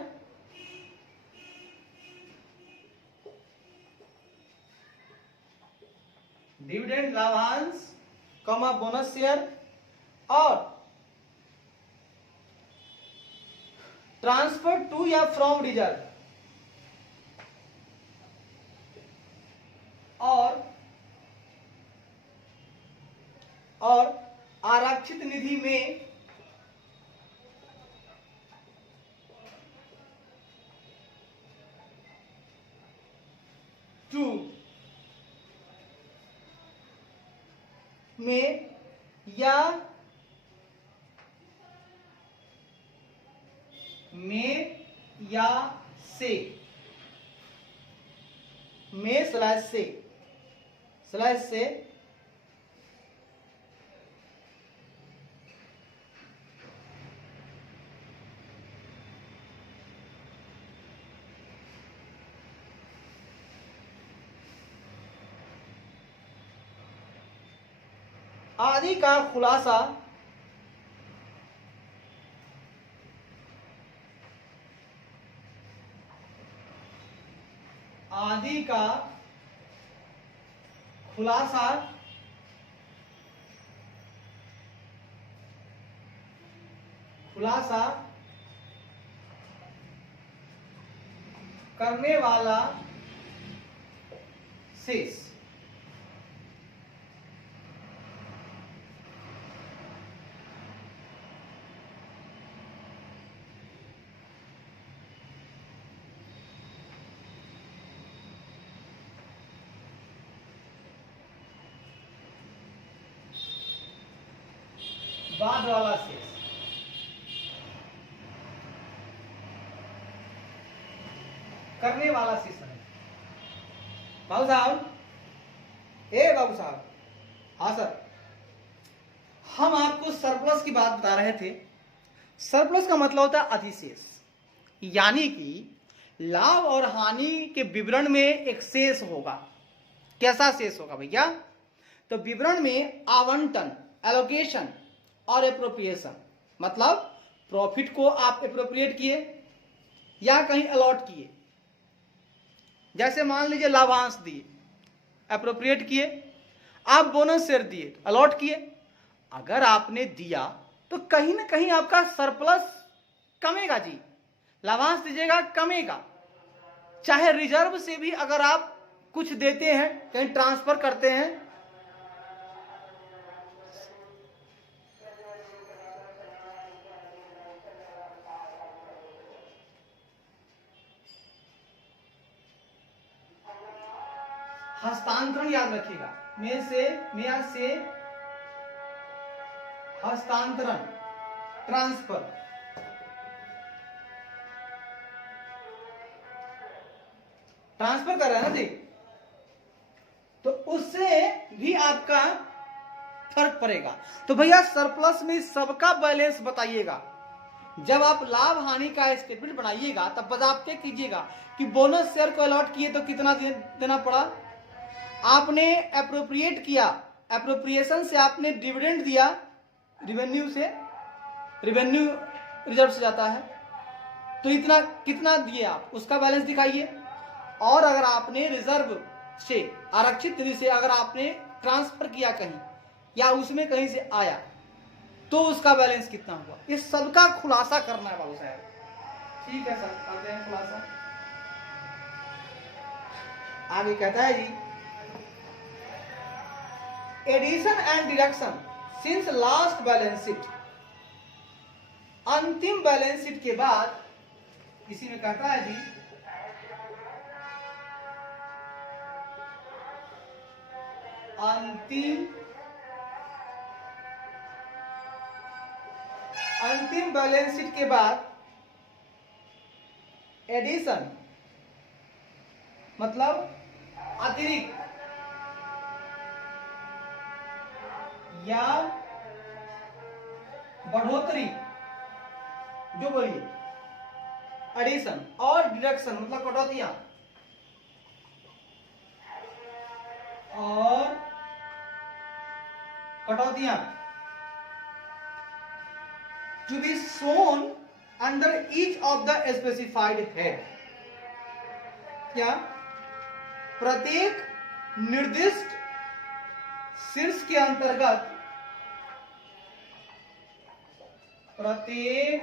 डिविडेंड, लाभांश, कॉमा बोनस शेयर, और ट्रांसफर टू या फ्रॉम रिजर्व, और आरक्षित निधि में टू में या से, में स्लैश से आदि का खुलासा आदि का खुलासा खुलासा करने वाला शेष। बाद वाला शेष करने वाला शेष है। बाबू साहब, बाबू साहब, हाँ सर, हम आपको सरप्लस की बात बता रहे थे। सरप्लस का मतलब होता है अधिशेष, यानी कि लाभ और हानि के विवरण में एक शेष होगा। कैसा शेष होगा भैया? तो विवरण में आवंटन, एलोकेशन और एप्रोप्रिएशन, मतलब प्रॉफिट को आप एप्रोप्रिएट किए या कहीं अलॉट किए। जैसे मान लीजिए लाभांश दिए, एप्रोप्रिएट किए, आप बोनस शेयर दिए, अलॉट किए। अगर आपने दिया तो कहीं ना कहीं आपका सरप्लस कमेगा जी, लाभांश दीजिएगा कमेगा। चाहे रिजर्व से भी अगर आप कुछ देते हैं, कहीं ट्रांसफर करते हैं, हस्तांतरण याद रखिएगा, में से हस्तांतरण, ट्रांसफर, ट्रांसफर कर रहे हैं ना जी, तो उससे भी आपका फर्क पड़ेगा। तो भैया सरप्लस में सबका बैलेंस बताइएगा। जब आप लाभ हानि का स्टेटमेंट बनाइएगा तब बजाबते कीजिएगा कि बोनस शेयर को अलॉट किए तो कितना देना पड़ा, आपने एप्रोप्रिएट किया, एप्रोप्रिएशन से आपने डिविडेंड दिया, रिवेन्यू रिजर्व से जाता है, तो इतना कितना दिए आप, उसका बैलेंस दिखाइए। और अगर आपने रिजर्व से, आरक्षित निधि से अगर आपने ट्रांसफर किया कहीं या उसमें कहीं से आया तो उसका बैलेंस कितना हुआ, इस सबका खुलासा करना है बाबू साहब। ठीक है सर, करते हैं खुलासा। आगे कहता है जी, addition and deduction since last balance sheet, अंतिम बैलेंस शीट के बाद इसी में कहता है जी, अंतिम बैलेंस शीट के बाद एडिशन मतलब अतिरिक्त या बढ़ोतरी, जो बोलिए, एडिशन, और डिडक्शन मतलब कटौतियां, और कटौतियां to be shown under each of the specified head। क्या? प्रत्येक निर्दिष्ट शीर्ष के अंतर्गत, प्रत्येक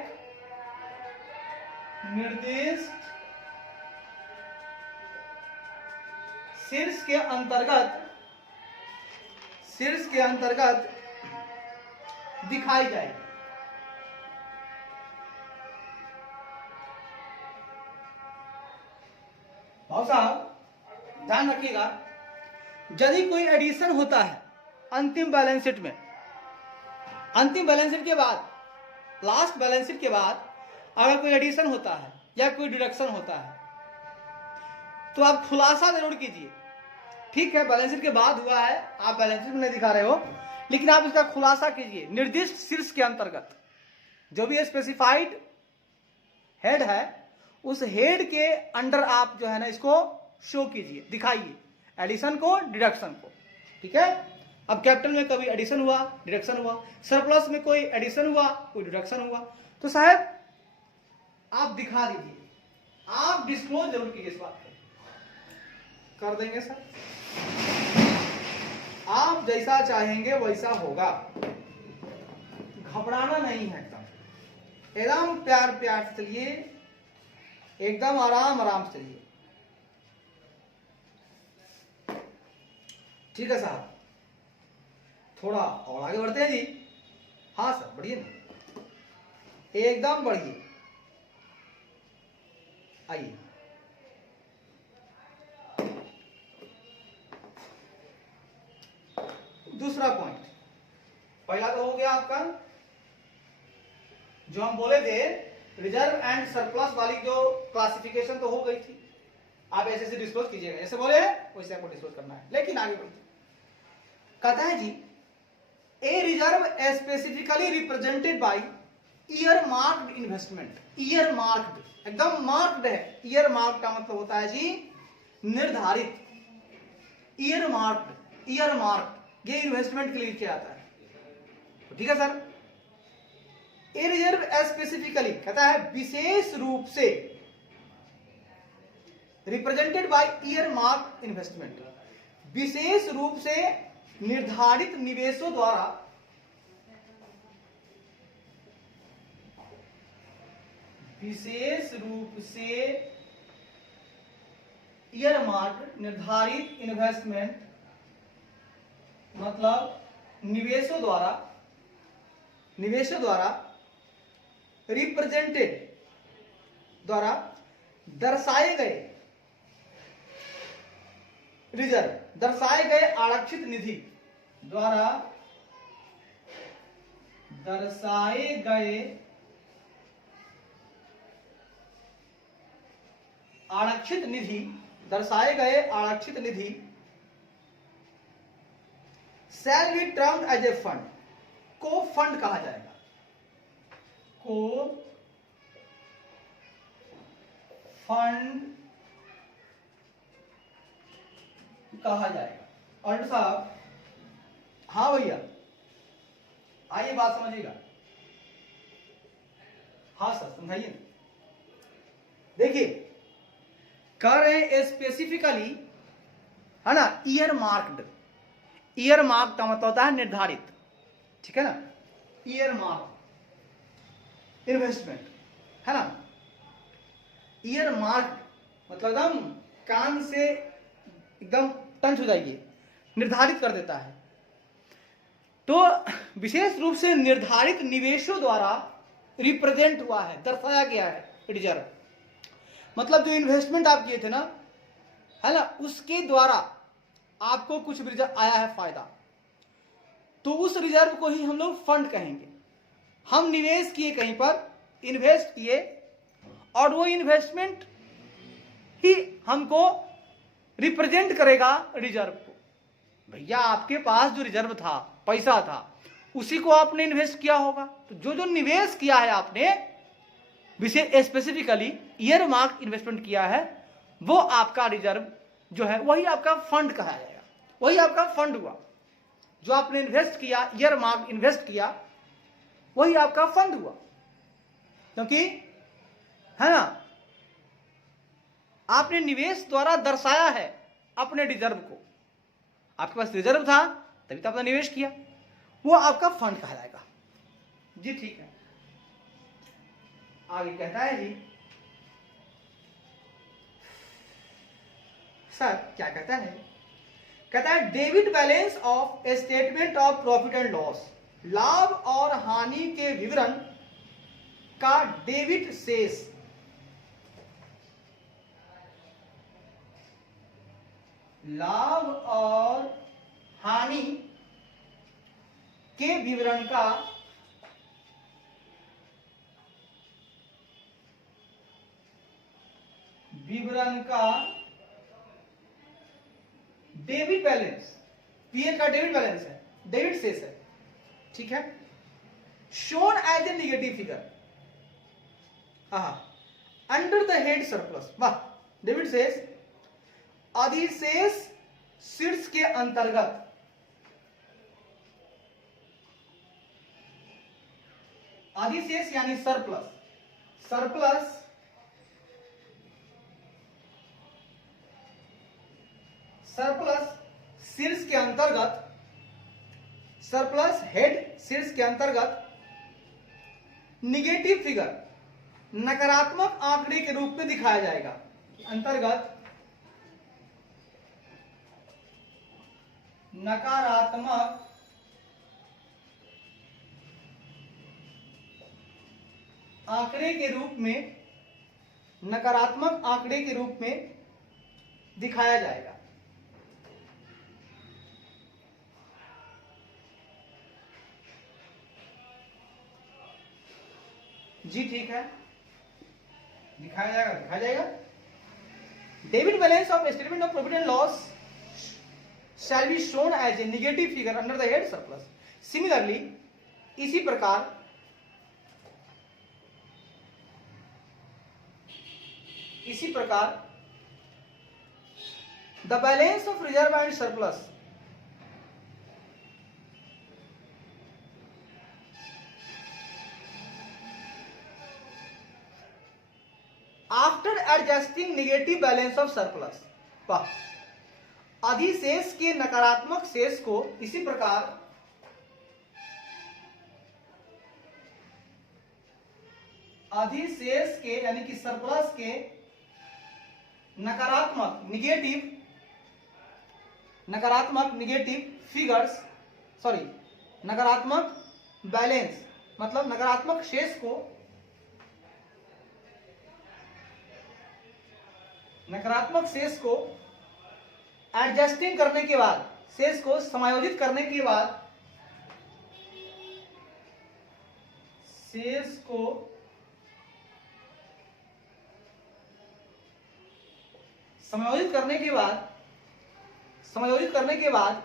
निर्दिष्ट शीर्ष के अंतर्गत दिखाई जाएगी। भाव साहब ध्यान रखिएगा, यदि कोई एडिशन होता है अंतिम बैलेंस शीट में, अंतिम बैलेंस शीट के बाद, लास्ट बैलेंस शीट के बाद अगर कोई एडिशन होता है या कोई डिडक्शन होता है तो आप खुलासा जरूर कीजिए। ठीक है, बैलेंस शीट के बाद हुआ है, आप बैलेंस शीट में नहीं दिखा रहे हो, लेकिन आप इसका खुलासा कीजिए। निर्दिष्ट शीर्ष के अंतर्गत जो भी स्पेसिफाइड हेड है, उस हेड के अंडर आप जो है ना इसको शो कीजिए, दिखाइए, एडिशन को, डिडक्शन को। ठीक है, अब कैपिटल में कभी एडिशन हुआ, डिडक्शन हुआ, सरप्लस में कोई एडिशन हुआ, कोई डिडक्शन हुआ, तो साहब आप दिखा दीजिए, आप डिस्क्लोज जरूर कीजिए इस बात को। कर देंगे सर, आप जैसा चाहेंगे वैसा होगा, घबराना नहीं है, एकदम प्यार प्यार से चलिए, एकदम आराम आराम से चलिए। ठीक है साहब, थोड़ा और आगे बढ़ते हैं जी। हाँ सर बढ़िए ना, एकदम बढ़िए, आइए। दूसरा पॉइंट, पहला तो हो गया आपका जो हम बोले थे रिजर्व एंड सरप्लस वाली जो क्लासिफिकेशन तो हो गई थी, आप ऐसे से डिस्क्लोज कीजिएगा, जैसे बोले वैसे आपको डिस्क्लोज करना है। लेकिन आगे बढ़ते कहता है जी, a reserve specifically represented by earmarked investment. Earmarked, एकदम मार्क्ड है। ईयर मार्क्ड का मतलब होता है जी निर्धारित। ईयर मार्क्ड, ईयर मार्क्ड ये इन्वेस्टमेंट के लिए क्या आता है, ठीक है सर। ए रिजर्व स्पेसिफिकली कहता है विशेष रूप से represented by earmark investment, विशेष रूप से निर्धारित निवेशों द्वारा विशेष रूप से ईयर मार्क निर्धारित इन्वेस्टमेंट मतलब निवेशों द्वारा रिप्रेजेंटेड द्वारा दर्शाए गए रिजर्व, दर्शाए गए आरक्षित निधि द्वारा दर्शाए गए आरक्षित निधि, दर्शाए गए आरक्षित निधि shall be termed as a fund, को फंड कहा जाएगा, को फंड कहा जाएगा। और साहब हाँ भैया आइए बात समझिएगा। हाँ सर समझाइए। देखिए कह रहे हैं स्पेसिफिकली, है ना, ईयर मार्क्ड। ईयर मार्क का मतलब होता है निर्धारित, ठीक है ना। ईयर मार्क इन्वेस्टमेंट, है ना। ईयर मार्क मतलब एकदम कान से एकदम टंच हो जाइए, निर्धारित कर देता है। तो विशेष रूप से निर्धारित निवेशों द्वारा रिप्रेजेंट हुआ है, दर्शाया गया है रिजर्व। मतलब जो इन्वेस्टमेंट आप किए थे ना, है ना, उसके द्वारा आपको कुछ रिजर्व आया है फायदा, तो उस रिजर्व को ही हम लोग फंड कहेंगे। हम निवेश किए कहीं पर, इन्वेस्ट किए, और वो इन्वेस्टमेंट ही हमको रिप्रेजेंट करेगा रिजर्व को। भैया आपके पास जो रिजर्व था, पैसा था, उसी को आपने इन्वेस्ट किया होगा। तो जो जो निवेश किया है आपने, विशेष स्पेसिफिकली ईयर मार्क इन्वेस्टमेंट किया है, वो आपका रिजर्व जो है वही आपका फंड कहा जाएगा, वही आपका फंड हुआ। जो आपने इन्वेस्ट किया, ईयर मार्क इन्वेस्ट किया, वही आपका फंड हुआ। क्योंकि है ना, आपने निवेश द्वारा दर्शाया है अपने रिजर्व को। आपके पास रिजर्व था तभी तो आपने निवेश किया, वो आपका फंड कहलाएगा जी। ठीक है, आगे कहता है जी, सर क्या कहता है, कहता है debit balance of statement of profit and loss, लाभ और हानि के विवरण का डेबिट शेष, लाभ और हानि के विवरण का डेबिट बैलेंस, पीएल का डेबिट बैलेंस है, डेबिट शेष है, ठीक है। Shown as a negative figure under the head surplus, वाह, डेबिट शेष अधिशेष शीर्ष के अंतर्गत, अधिशेष यानी सरप्लस, सरप्लस सरप्लस शीर्ष के अंतर्गत, सरप्लस हेड शीर्ष के अंतर्गत निगेटिव फिगर नकारात्मक आंकड़े के रूप में दिखाया जाएगा। अंतर्गत नकारात्मक आंकड़े के रूप में, नकारात्मक आंकड़े के रूप में दिखाया जाएगा। जी ठीक है, दिखाया जाएगा, दिखाया जाएगा। Debit balance of statement of profit and loss shall be shown as a negative figure under the head surplus. Similarly इसी प्रकार the balance of reserve and surplus after adjusting negative balance of surplus. अधिशेष के नकारात्मक शेष को इसी प्रकार अधिशेष के यानी कि सरप्लस के नकारात्मक निगेटिव फिगर्स, सॉरी नकारात्मक बैलेंस मतलब नकारात्मक शेष को, नकारात्मक शेष को एडजस्टिंग करने के बाद, शेष को समायोजित करने के बाद, शेष को समायोजित करने के बाद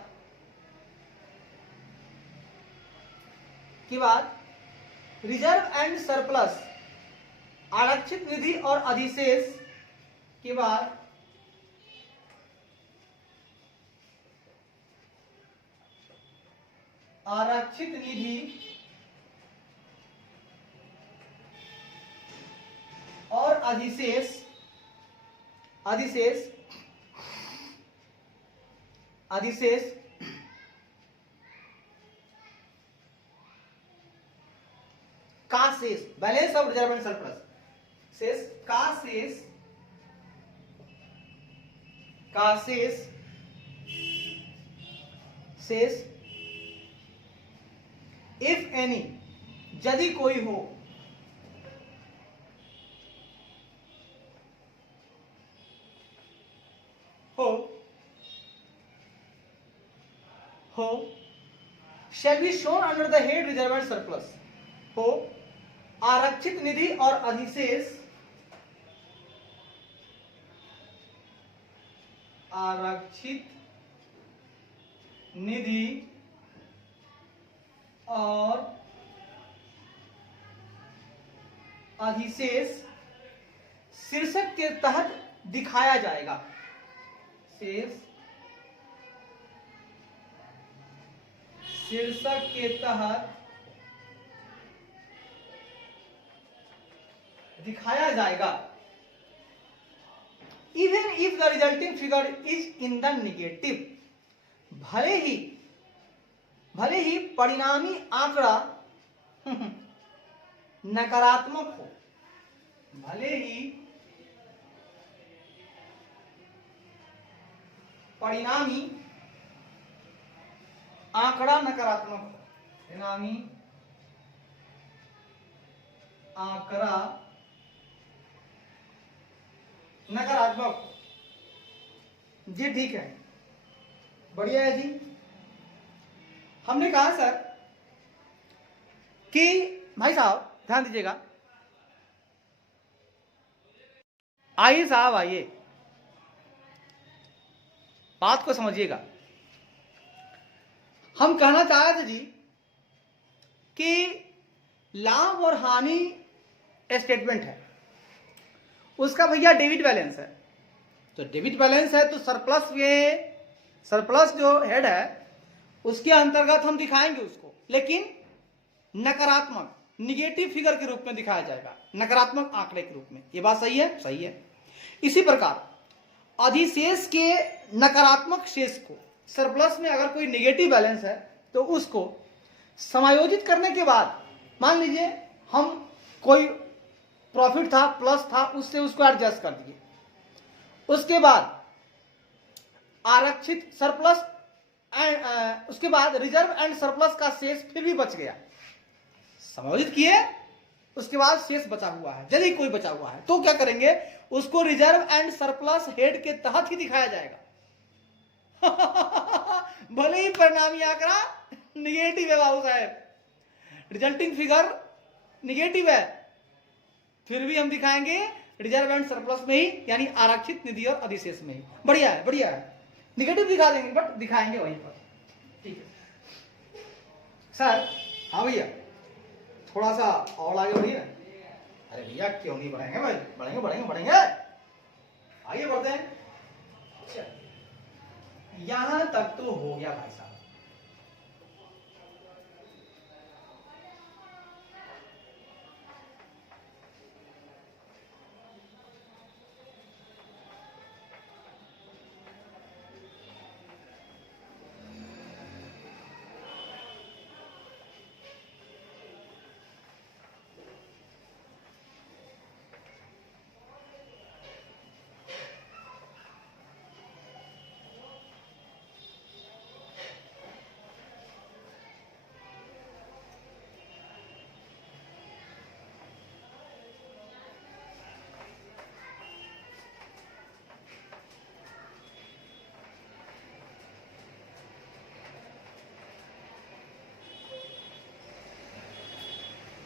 रिजर्व एंड सरप्लस, आरक्षित निधि और अधिशेष के बाद आरक्षित निधि और अधिशेष का शेष, balance of reserve and surplus, शेष का शेष इफ एनी, यदि कोई हो, shall be shown under the head reserve and surplus, हो आरक्षित निधि और अधिशेष, आरक्षित निधि और अधिशेष शीर्षक के तहत दिखाया जाएगा। शेष शीर्षक के तहत दिखाया जाएगा। Even if the resulting figure is in the negative, भले ही परिणामी आंकड़ा नकारात्मक हो, भले ही परिणामी आंकड़ा नकारात्मक हो, परिणामी आंकड़ा नकारात्मक हो। जी ठीक है, बढ़िया है जी। हमने कहा सर कि भाई साहब ध्यान दीजिएगा, आइए साहब आइए, बात को समझिएगा। हम कहना चाह रहे थे जी कि लाभ और हानि स्टेटमेंट है, उसका भैया डेबिट बैलेंस है, तो डेबिट बैलेंस है तो सरप्लस में, सरप्लस जो हेड है उसके अंतर्गत हम दिखाएंगे उसको, लेकिन नकारात्मक, निगेटिव फिगर के रूप में दिखाया जाएगा, नकारात्मक आंकड़े के रूप में। ये बात सही है? सही है। इसी प्रकार अधिशेष के नकारात्मक शेष को, सरप्लस में अगर कोई निगेटिव बैलेंस है तो उसको समायोजित करने के बाद, मान लीजिए हम कोई प्रॉफिट था, प्लस था, उससे उसको एडजस्ट कर दिए, उसके बाद आरक्षित सरप्लस एंड उसके बाद रिजर्व एंड सरप्लस का शेष फिर भी बच गया, समायोजित किए, उसके बाद शेष बचा हुआ है, यदि कोई बचा हुआ है तो क्या करेंगे, उसको रिजर्व एंड सरप्लस हेड के तहत ही दिखाया जाएगा। भले ही परिणामी आंकड़ा निगेटिव है बाबू साहब, रिजल्टिंग फिगर निगेटिव है, फिर भी हम दिखाएंगे रिजर्व एंड सरप्लस में ही, यानी आरक्षित निधि और अधिशेष में ही। बढ़िया है, बढ़िया है। निगेटिव दिखा देंगे बट दिखाएंगे वहीं पर। ठीक है सर। हाँ भैया, थोड़ा सा और आगे बढ़िए। अरे भैया क्यों नहीं बढ़ेंगे भाई, बढ़ेंगे बढ़ेंगे बढ़ेंगे, आइए बढ़ते हैं। यहां तक तो हो गया भाई साहब।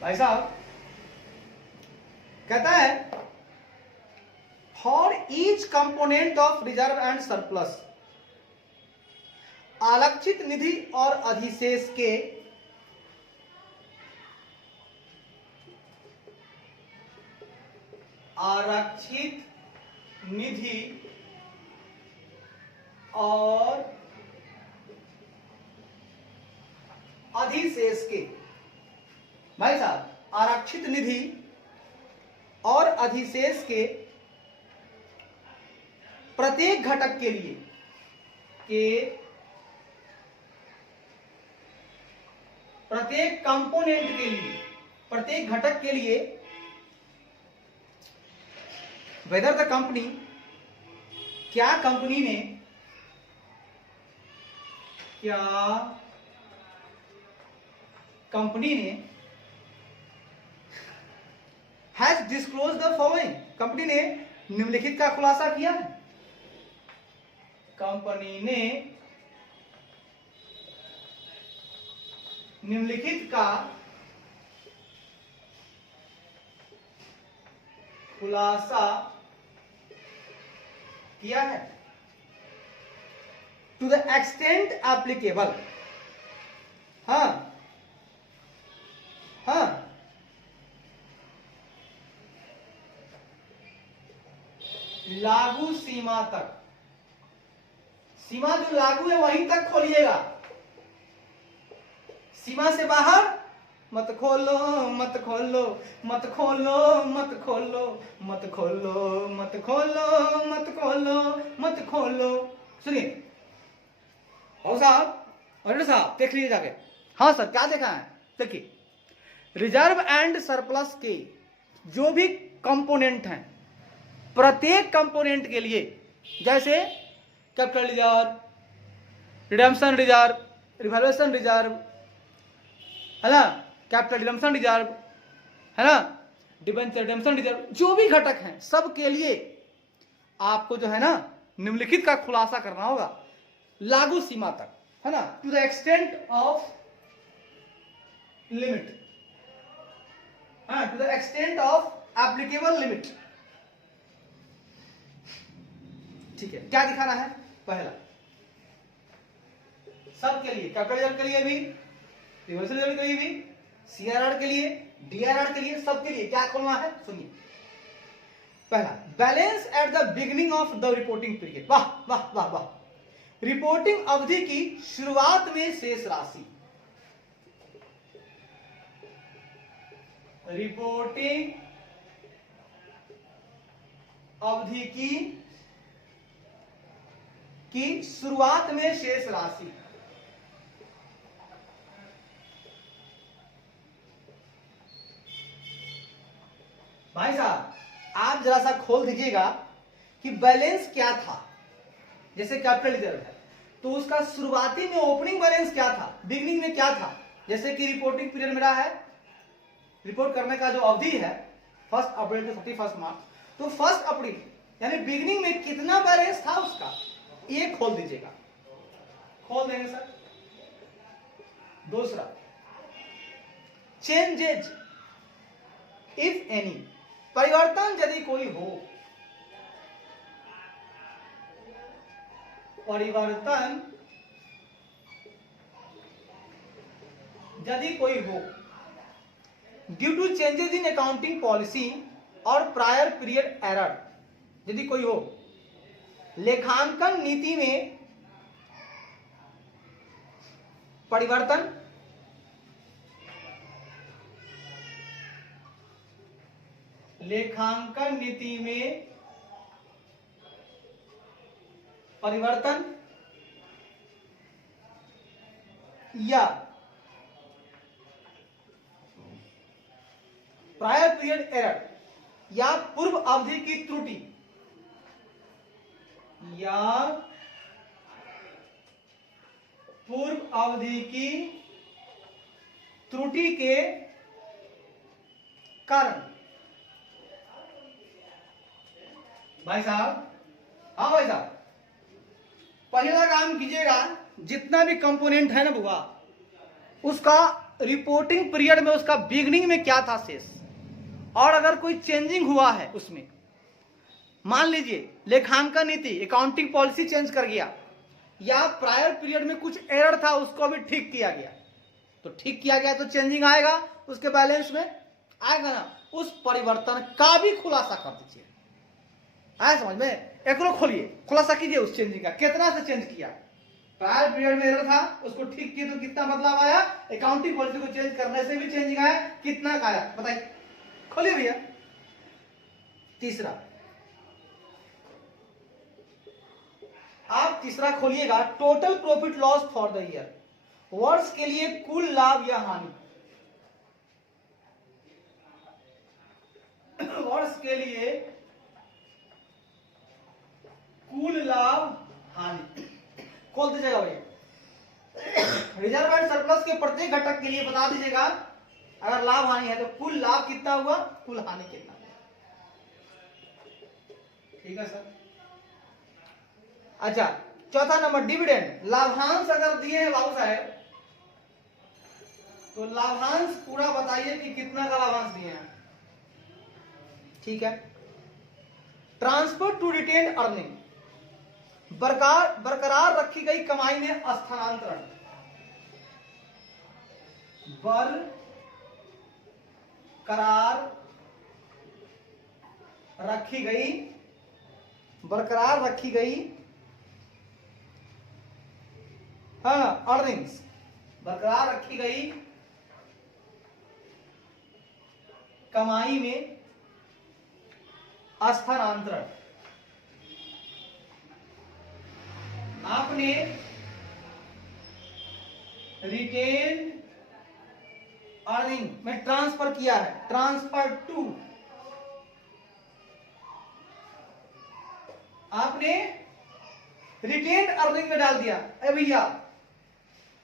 भाई साहब कहता है for each component of reserve and surplus, आरक्षित निधि और अधिशेष के आरक्षित निधि और अधिशेष के, भाई साहब आरक्षित निधि और अधिशेष के प्रत्येक घटक के लिए प्रत्येक कंपोनेंट के लिए, प्रत्येक घटक के लिए वेदर द कंपनी, क्या कंपनी ने, क्या कंपनी ने has disclose the following, company ने निम्नलिखित का खुलासा किया है, कंपनी ने निम्नलिखित का खुलासा किया है, टू द एक्सटेंट एप्लीकेबल। हाँ हाँ, लागू सीमा तक, सीमा जो लागू है वहीं तक खोलिएगा, सीमा से बाहर मत खोलो मत खोलो मत खोलो मत खोलो मत खोलो मत खोलो मत खोलो मत खोलो। सुनिए और साहब देख लीजिए जाके। हाँ सर क्या देखा है, देखिए रिजर्व एंड सरप्लस के जो भी कंपोनेंट हैं, प्रत्येक कंपोनेंट के लिए, जैसे capital reserve, redemption reserve, revaluation reserve, है ना, कैपिटल रिडेम्पशन रिजर्व, है ना, डिबेंचर रिडेम्पशन रिजर्व, जो भी घटक हैं सब के लिए आपको जो है ना निम्नलिखित का खुलासा करना होगा, लागू सीमा तक, है ना, to the extent of limit, हाँ, to the extent of applicable limit. ठीक है, क्या दिखाना है, पहला सब के लिए, कैपिटल रिजर्व के लिए भी, रिवर्सल रिजर्व के लिए भी, सीआरआर के लिए, डीआरआर के लिए, सब के लिए क्या खोलना है, सुनिए। पहला, balance at the beginning of the reporting period. वाह वाह वाह वाह, रिपोर्टिंग अवधि की शुरुआत में शेष राशि, रिपोर्टिंग अवधि की शुरुआत में शेष राशि। भाई साहब आप जरा सा खोल दीजिएगा कि बैलेंस क्या था। जैसे कैपिटल रिजर्व है तो उसका शुरुआती में ओपनिंग बैलेंस क्या था, बिगनिंग में क्या था। जैसे कि रिपोर्टिंग पीरियड मेरा है, रिपोर्ट करने का जो अवधि है 1 अप्रैल से 31 मार्च, तो 1 अप्रैल यानी बिगनिंग में कितना बैलेंस था उसका, ये खोल दीजिएगा। खोल देंगे सर। दूसरा, चेंजेज इफ एनी, परिवर्तन यदि कोई हो, परिवर्तन यदि कोई हो due to changes in accounting policy और प्रायर पीरियड एरर, यदि कोई हो लेखांकन नीति में परिवर्तन, लेखांकन नीति में परिवर्तन या प्रायर पीरियड एरर या पूर्व अवधि की त्रुटि, या पूर्व अवधि की त्रुटि के कारण। भाई साहब, हाँ भाई साहब, पहला काम कीजिएगा, जितना भी कंपोनेंट है ना बुआ, उसका रिपोर्टिंग पीरियड में उसका बिगनिंग में क्या था शेष, और अगर कोई चेंजिंग हुआ है उसमें, मान लीजिए लेखांकन नीति अकाउंटिंग पॉलिसी चेंज कर गया, या प्रायर पीरियड में कुछ एरर था उसको भी ठीक किया गया, तो ठीक किया गया तो चेंजिंग आएगा उसके बैलेंस में, आएगा ना। उस परिवर्तन का भी खुलासा कर दीजिए। आया समझ में? एक लोग खोलिए, खुलासा कीजिए उस चेंजिंग का, कितना से चेंज किया। प्रायर पीरियड में एरर था उसको ठीक किए तो कितना बदलाव आया, अकाउंटिंग पॉलिसी को चेंज करने से भी चेंजिंग आया, कितना का आया बताइए, खोलिए भैया। तीसरा, आप तीसरा खोलिएगा, total profit loss for the year, वर्ष के लिए कुल लाभ या हानि, वर्ष के लिए कुल लाभ हानि, खोल दीजिएगा भैया। रिजर्व एंड सरप्लस के प्रत्येक घटक के लिए बता दीजिएगा, अगर लाभ हानि है तो कुल लाभ कितना हुआ, कुल हानि कितना हुआ। ठीक है सर। अच्छा, चौथा नंबर डिविडेंड, लाभांश अगर दिए हैं बाबू साहब तो लाभांश पूरा बताइए कि कितना का लाभांश दिए हैं। ठीक है। ट्रांसफर टू रिटेन्ड अर्निंग, बरकरार रखी गई कमाई में स्थानांतरण, बरकरार रखी गई अर्निंग्स, बरकरार रखी गई कमाई में स्थानांतरण। आपने रिटेन अर्निंग में ट्रांसफर किया है, ट्रांसफर टू, आपने रिटेन अर्निंग में डाल दिया। अरे भैया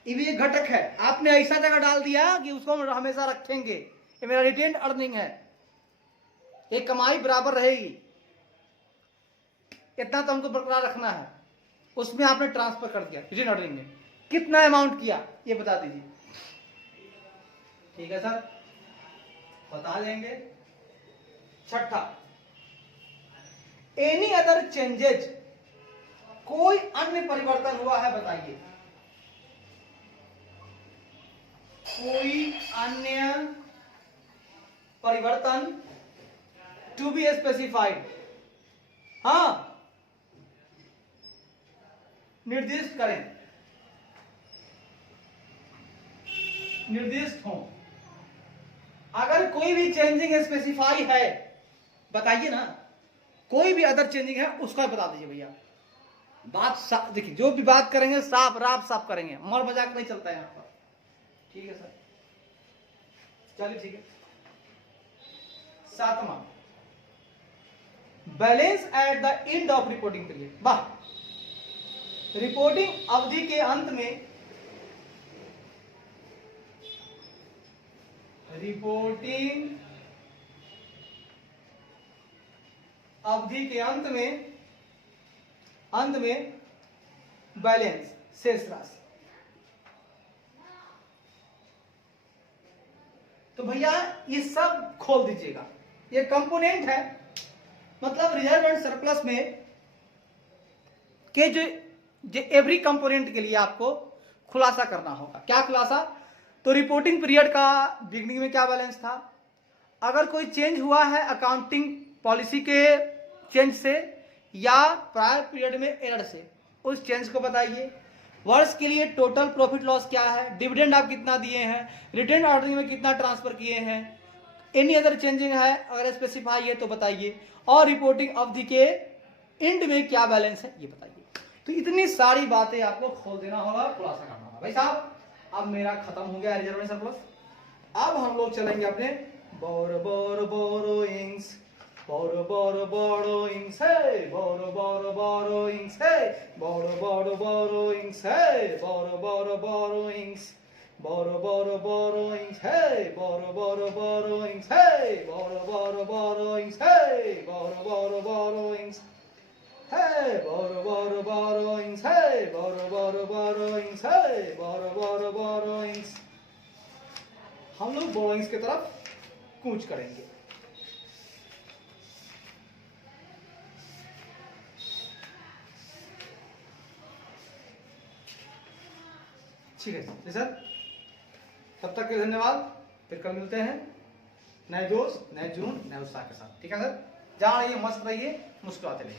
ये भी एक घटक है, आपने ऐसा जगह डाल दिया कि उसको हम हमेशा रखेंगे, ये मेरा रिटेन अर्निंग है, ये कमाई बराबर रहेगी, इतना तो हमको बरकरार रखना है, उसमें आपने ट्रांसफर कर दिया रिटेन अर्निंग में। कितना अमाउंट किया ये बता दीजिए। ठीक है सर, बता देंगे। छठा, एनी अदर चेंजेज, कोई अन्य परिवर्तन हुआ है बताइए, कोई अन्य परिवर्तन टू बी स्पेसिफाइड, हाँ निर्दिष्ट करें, निर्दिष्ट हो। अगर कोई भी चेंजिंग स्पेसिफाई है बताइए ना, कोई भी अदर चेंजिंग है उसका बता दीजिए भैया। बात देखिए, जो भी बात करेंगे साफ राफ साफ करेंगे, मर मजाक नहीं चलता है यहाँ पर। ठीक है सर, चलिए ठीक है। 7वां, balance at the end of reporting period. वाह, रिपोर्टिंग अवधि के अंत में, रिपोर्टिंग अवधि के अंत में बैलेंस शेष राशि। तो भैया ये सब खोल दीजिएगा, ये कंपोनेंट है, मतलब रिजर्व एंड सरप्लस में के जो एवरी कंपोनेंट के लिए आपको खुलासा करना होगा। क्या खुलासा? तो रिपोर्टिंग पीरियड का बिगनिंग में क्या बैलेंस था, अगर कोई चेंज हुआ है अकाउंटिंग पॉलिसी के चेंज से या प्रायर पीरियड में एरर से, उस चेंज को बताइए। वर्ष के लिए टोटल प्रॉफिट लॉस क्या है, डिविडेंड आप कितना दिए हैं, रिटेन अर्निंग में कितना ट्रांसफर किए हैं, एनी अदर चेंजिंग है अगर स्पेसिफाई है तो बताइए, और रिपोर्टिंग अवधि के एंड में क्या बैलेंस है ये बताइए। तो इतनी सारी बातें आपको खोल देना होगा, खुलासा करना होगा। भाई साहब अब मेरा खत्म हो गया रिजर्व एंड सरप्लस। अब हम लोग चलेंगे अपने बोरोइंग्स, बोरोइंग्स है, बोरोइंग्स है, बोरोइंग्स है, बोरोइंग्स, बोरोइंग्स है, बोरोइंग्स है, बोरोइंग्स है, बोरोइंग्स है, बोरोइंग्स है, बोरोइंग्स है, बोरोइंग्स। हम लोग बोरोइंग्स की तरफ कूच करेंगे। ठीक है सर, तब तक के धन्यवाद, फिर कल मिलते हैं नए दोस्त, नए जुनून, नए उत्साह के साथ। ठीक है सर, जहाँ रहिए मस्त रहिए, मुस्कुराते रहिए।